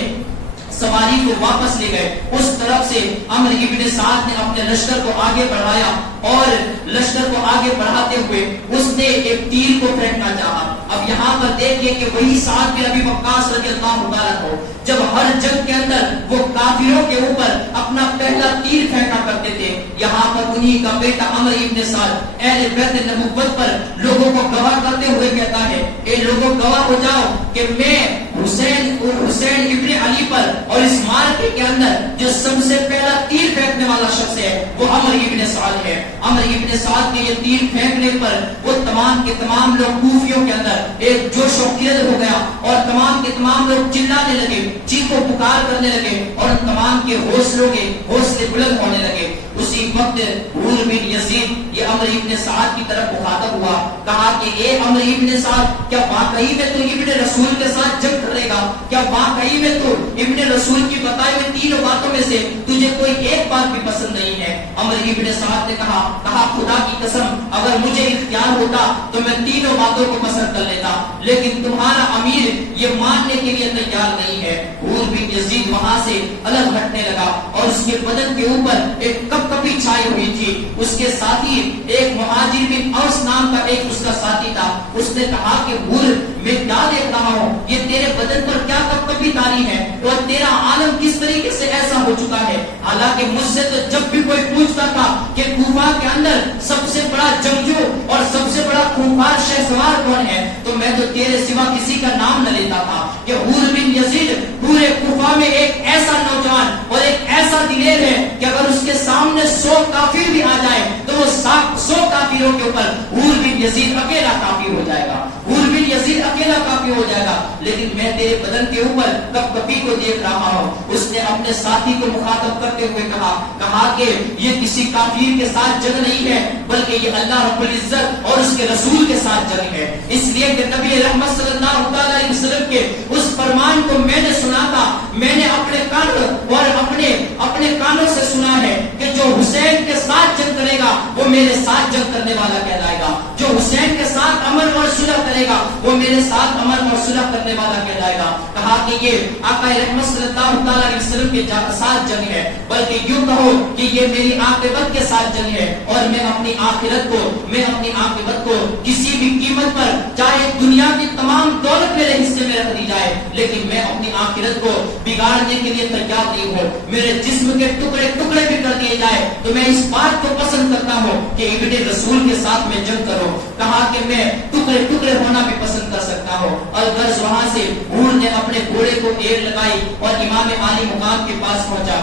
سواری کو واپس لے گئے۔ اس طرف سے عمرو ابن سعد نے اپنے لشکر کو آگے بڑھایا اور لشکر کو آگے بڑھاتے ہوئے اس نے ایک تیر کو پھینکنا چاہا۔ اب یہاں پر دیکھیے کہ وہی سعد بن ابی وقاص رضی اللہ تعالیٰ عنہ جب ہر جنگ کے اندر وہ کافروں کے اوپر اپنا پہلا تیر پھینکا کرتے تھے، یہاں پر انہی کا بیٹا عمرو ابن سعد اہل بیت نبوت پر لوگوں کو گواہ کرتے ہوئے کہتا ہے، اے لوگوں گواہ ہو جاؤ کہ میں حسین ابن علی پر اور اس مارکے کے اندر جو سب سے پہلا تیر پھینکنے والا شخص ہے وہ عمرو ابن سعد ہے۔ عمرو ابن سعد کے یہ تیر پھینکنے پر وہ تمام کے تمام لوگ کوفیوں کے اندر ایک جوش و خیرت ہو گیا اور تمام کے تمام لوگ چلانے لگے، چیخ و پکار کرنے لگے اور تمام کے حوصلے بلند ہونے لگے۔ اسی وقت حور بن یزید یہ عمرو ابن سعد کی طرف مخاطب ہوا، کہا کہ اے عمرو ابن سعد، کیا واقعی میں تو ابن رسول کے ساتھ جنگ کرے گا؟ کیا واقعی میں تو ابن رسول کی بتائی ہوئی تینوں باتوں میں سے تجھے کوئی ایک بات بھی پسند نہیں ہے؟ عمرو ابن سعد نے کہا خدا کی قسم اگر مجھے اختیار ہوتا تو میں تینوں باتوں کو پسند کر لیتا، لیکن تمہارا امیر یہ ماننے کے لیے تیار نہیں ہے۔ حور بن یزید وہاں سے الگ ہٹنے لگا اور اس کے بدن کے اوپر ایک کپکپی چھائی ہوئی تھی۔ اس کے ساتھی ایک مہاجر بن اوس نام کا ایک اس کا ساتھی تھا، اس نے کہا کہ حور میں کیا دیکھ رہا ہوں، یہ تیرے بدن پر کیا کپکپی تاری ہے اور تیرا عالم کس طریقے سے ایسا ہو چکا ہے؟ حالانکہ مجھ سے تو جب بھی کوئی پوچھتا تھا کہ کوفہ کے اندر سب سے بڑا جنگجو اور سب سے بڑا خونخوار شہسوار کون ہے تو میں تو تیرے سوا کسی کا نام نہ لیتا تھا. کہ حور بن یزید پورے کوفہ میں ایک ایسا نوجوان اور ایک ایسا دلیر ہے کہ اگر اس کے سامنے 100 کافر بھی آ جائے تو وہ 100 کافروں کے اوپر حور بن یزید اکیلا کافی ہو جائے گا. حور بن یزید اکیلا کافی ہو جائے گا. لیکن میں تیرے بدن کے اوپر کپکپی کو دیکھ رہا ہوں. اس نے اپنے ساتھی کو مخاطب کرتے ہوئے کہا کہ یہ کسی کافر کے ساتھ جنگ نہیں ہے بلکہ یہ اللہ رب العزت اور اس کے رسول کے ساتھ جنگ ہے. اس لیے کہ نبی رحمت صلی اللہ علیہ وسلم کے اس فرمان کو میں نے سنا تھا. میں نے اپنے کانوں اور اپنے کانوں سے سنا ہے کہ جو حسین کے ساتھ جنگ کرے گا وہ میرے ساتھ جنگ کرنے والا کہلائے گا. جو حسین کے ساتھ امن اور صلح کرے گا وہ میرے ساتھ امن اور صلح کرنے والا کہلائے گا. کہا کہ یہ آقا رحمت صلی اللہ علیہ وسلم کے ساتھ جنگ ہے بلکہ یوں کہو کہ یہ میری عاقبت کے ساتھ جنگ ہے. اور میں اپنی عاقبت کو کسی بھی قیمت پر چاہے دنیا کی تمام دولت میرے حصے میں رکھ دی جائے لیکن میں اپنی آخرت کو بگاڑنے کے لیے تیار نہیں ہوں. میرے جسم کے ٹکڑے ٹکڑے بھی کر دیے جائے تو میں اس بات کو پسند کرتا ہوں کہ ابن رسول کے ساتھ میں جنگ کروں. کہا کہ میں ٹکڑے ٹکڑے ہونا بھی پسند کر سکتا ہوں. اور غرض وہاں سے حور نے اپنے گھوڑے کو ایڑ لگائی اور امام عالی مقام کے پاس پہنچا.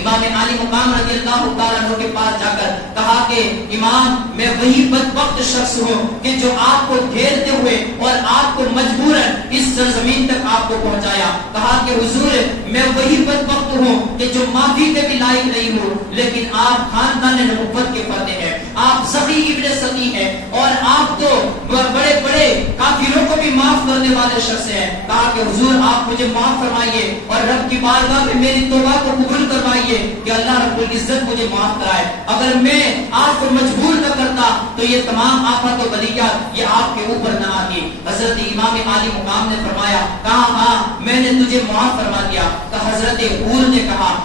امام عالی مقام رضی اللہ تعالیٰ عنہ کے پاس جا کر کہا کہ امام میں وہی بدبخت شخص ہوں کہ جو آپ کو گھیرتے ہوئے اور آپ کو مجبوراً اس سرزمین تک آپ کو پہنچایا. کہا کہ حضور میں وہی بدبخت ہوں کہ جو معافی کے بھی لائق نہیں ہوں لیکن آپ خاندان نبوت کے پردے ہیں. آپ سخی ابن سخی ہیں اور آپ تو بڑے بڑے کافروں کو بھی معاف کرنے والے شخص ہیں. کہا کہ حضور آپ مجھے معاف فرمائیے اور رب کی بارگاہ میں میری توبہ کو قبول کروائیے کہ اللہ رب العزت مجھے معاف کرائے. اگر میں آپ کو مجبور نہ کرتا تو یہ تمام آفات و بلیات یہ آپ کے اوپر نہ آتی. حضرت امام عالی مقام نے فرمایا کہا ہاں میں نے تجھے معاف فرما دیا. تو حضرت حور نے کہا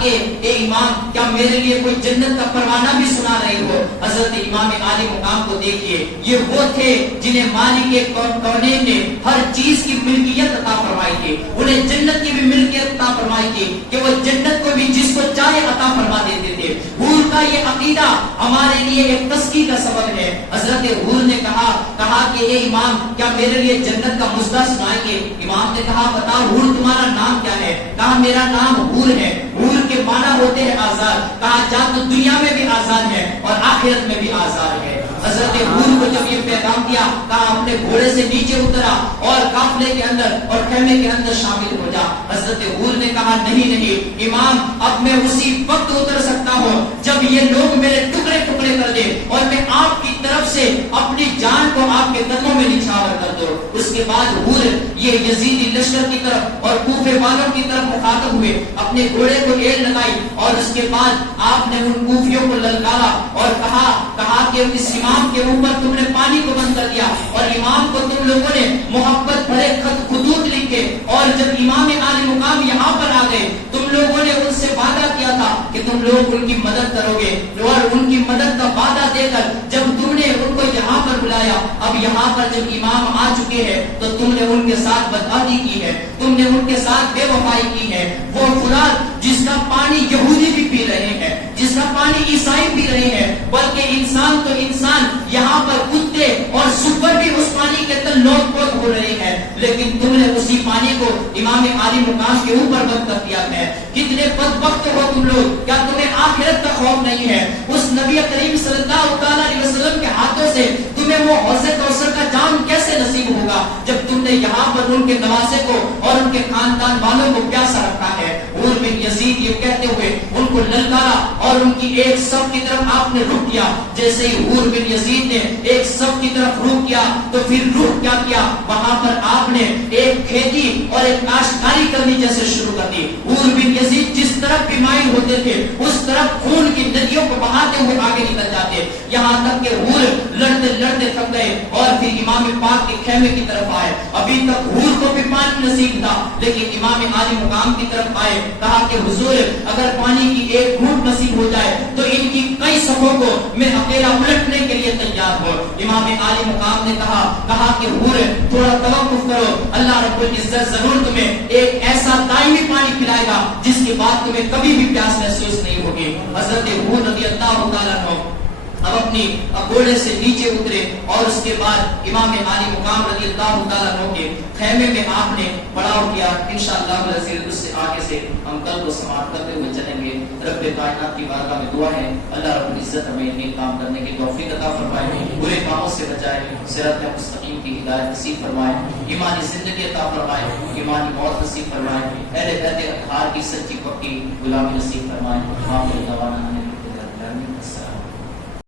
کہ اے امام کیا میرے لیے کوئی جنت کا پروانہ بھی سنا رہے ہو. حضرت امام عالی مقام کو دیکھیے یہ وہ تھے جنہیں مالک کونین نے ہر چیز کی ملکیت عطا فرمائی تھی. انہیں جنت کی بھی ملکیت عطا فرمائی تھی کہ وہ جنت کو بھی جس کو چاہے عطا فرما دیتے تھے. حور کا یہ عقیدہ ہمارے لیے ایک تسکی کا سبب ہے. حضرت حور نے کہا کہ اے امام کیا میرے لیے جنت کا مژدہ سنائیں گے. امام نے کہا بتا حور تمہارا نام کیا ہے. کہا میرا نام حور ہے. حور کے معنی ہوتے ہیں آزاد. کہا جا تو دنیا میں بھی آزاد ہے اور آخرت میں بھی آزاد ہے. حضرت حور کو جب یہ پیغام دیا کہا اپنے گھوڑے سے نیچے اترا اور قافلے کے اندر اور خیمے کے اندر شامل ہو جا. حضرت حور نے کہا نہیں امام اب میں اسی وقت اتر سکتا ہوں جب یہ لوگ میرے ٹکڑے ٹکڑے کر دے اور میں آپ کی طرف سے اپنی جان کو آپ کے قدموں میں نچھاور کر دو. اس کے بعد حور یہ یزیدی لشکر کی طرف اور کوفے والوں کی طرف مخاطب ہوئے. اپنے گھوڑے کو ایڑ لگائی اور اس کے بعد آپ نے ان کوفیوں کو للکارا اور کہا کہ اس امام کے اوپر تم نے پانی کو بند کر دیا اور امام کو تم لوگوں نے محبت بھرے خطوط لکھے. اور جب امام عالی مقام یہاں پر آ گئے تم لوگوں نے ان سے وعدہ کیا تھا کہ تم لوگ ان کی مدد کرو گے اور ان کی مدد کا وعدہ دے کر جب تم نے ان کو یہاں پر بلایا اب یہاں پر جب امام آ چکے ہیں تو تم نے ان کے ساتھ بدعہدی کی ہے. تم نے ان کے ساتھ بے وفائی کی ہے. وہ فرات جس کا پانی یہودی بھی پی رہے ہیں جس کا پانی عیسائی پی رہے ہیں بلکہ انسان تو انسان یہاں پر کتے اور سور بھی اس پانی کے تل لوٹ پوٹ ہو رہے ہیں لیکن تم نے اسی پانی کو امام عالی مقام کے اوپر بند کر دیا ہے. کتنے بدبخت ہو تم لوگ. کیا تمہیں آخرت کا خوف نہیں ہے. اس نبی کریم صلی اللہ علیہ وسلم کے ہاتھوں سے تمہیں وہ حوض کوثر کا جام کیسے نصیب ہوگا جب تم نے یہاں پر ان کے نواسے کو اور ان کے خاندان والوں کو پیاسا رکھا ہے. حور بن یزید یہ کہتے ہوئے ان کو للکارا اور ان کی ایک صف کی طرف آپ نے رخ کیا. جیسے ہی حور بن یزید نے ایک صف کی طرف رخ کیا تو پھر رخ کیا کیا وہاں پر آپ نے ایک کھیتی اور ایک کاشتکاری کرنی جیسے شروع کر دی. حور بن یزید جس طرف بھی مائل ہوتے تھے اس طرف خون کی ندیوں کو بہاتے ہوئے آگے نکل جاتے یہاں تک کہ حور لڑتے لڑتے تھک گئے اور پھر امام پاک کے خیمے کی طرف آئے. ابھی تک حور کو بھی پانی نصیب تھا لیکن امام عالی مقام کی طرف آئے. کہا کہ حضور اگر پانی کی ایک گھونٹ نصیب ہو جائے تو ان کی کئی صفوں کو میں اکیلا پلٹنے کے لیے تیار ہوں. امام عالی مقام نے کہا کہ حور تھوڑا توقف کرو. اللہ رب العزت ضرور تمہیں ایک ایسا دائمی پانی پلائے گا جس کے بعد تمہیں کبھی بھی پیاس محسوس نہیں ہوگی. حضرت حور رضی اللہ تعالیٰ عنہ اب اپنے اپنی گھوڑے سے نیچے اترے اور اس کے بعد امام عالی مقام رضی اللہ تعالیٰ عنہ کے خیمے میں آپ نے پڑاؤ کیا. انشاءاللہ العزیز اس سے آگے سے ہم کل کو سماعت کرتے ہوئے چلیں گے. رب کائنات کی بارگاہ میں دعا ہے اللہ رب العزت ہمیں نیک کام کرنے کی توفیق عطا فرمائے, برے کاموں سے بچائے, صراط مستقیم کی ہدایت نصیب فرمائے, ایمانی زندگی عطا فرمائے, ایمانی موت نصیب فرمائے, اہل بیت اطہار کی سچی پکی غلامی نصیب فرمائے. آمین.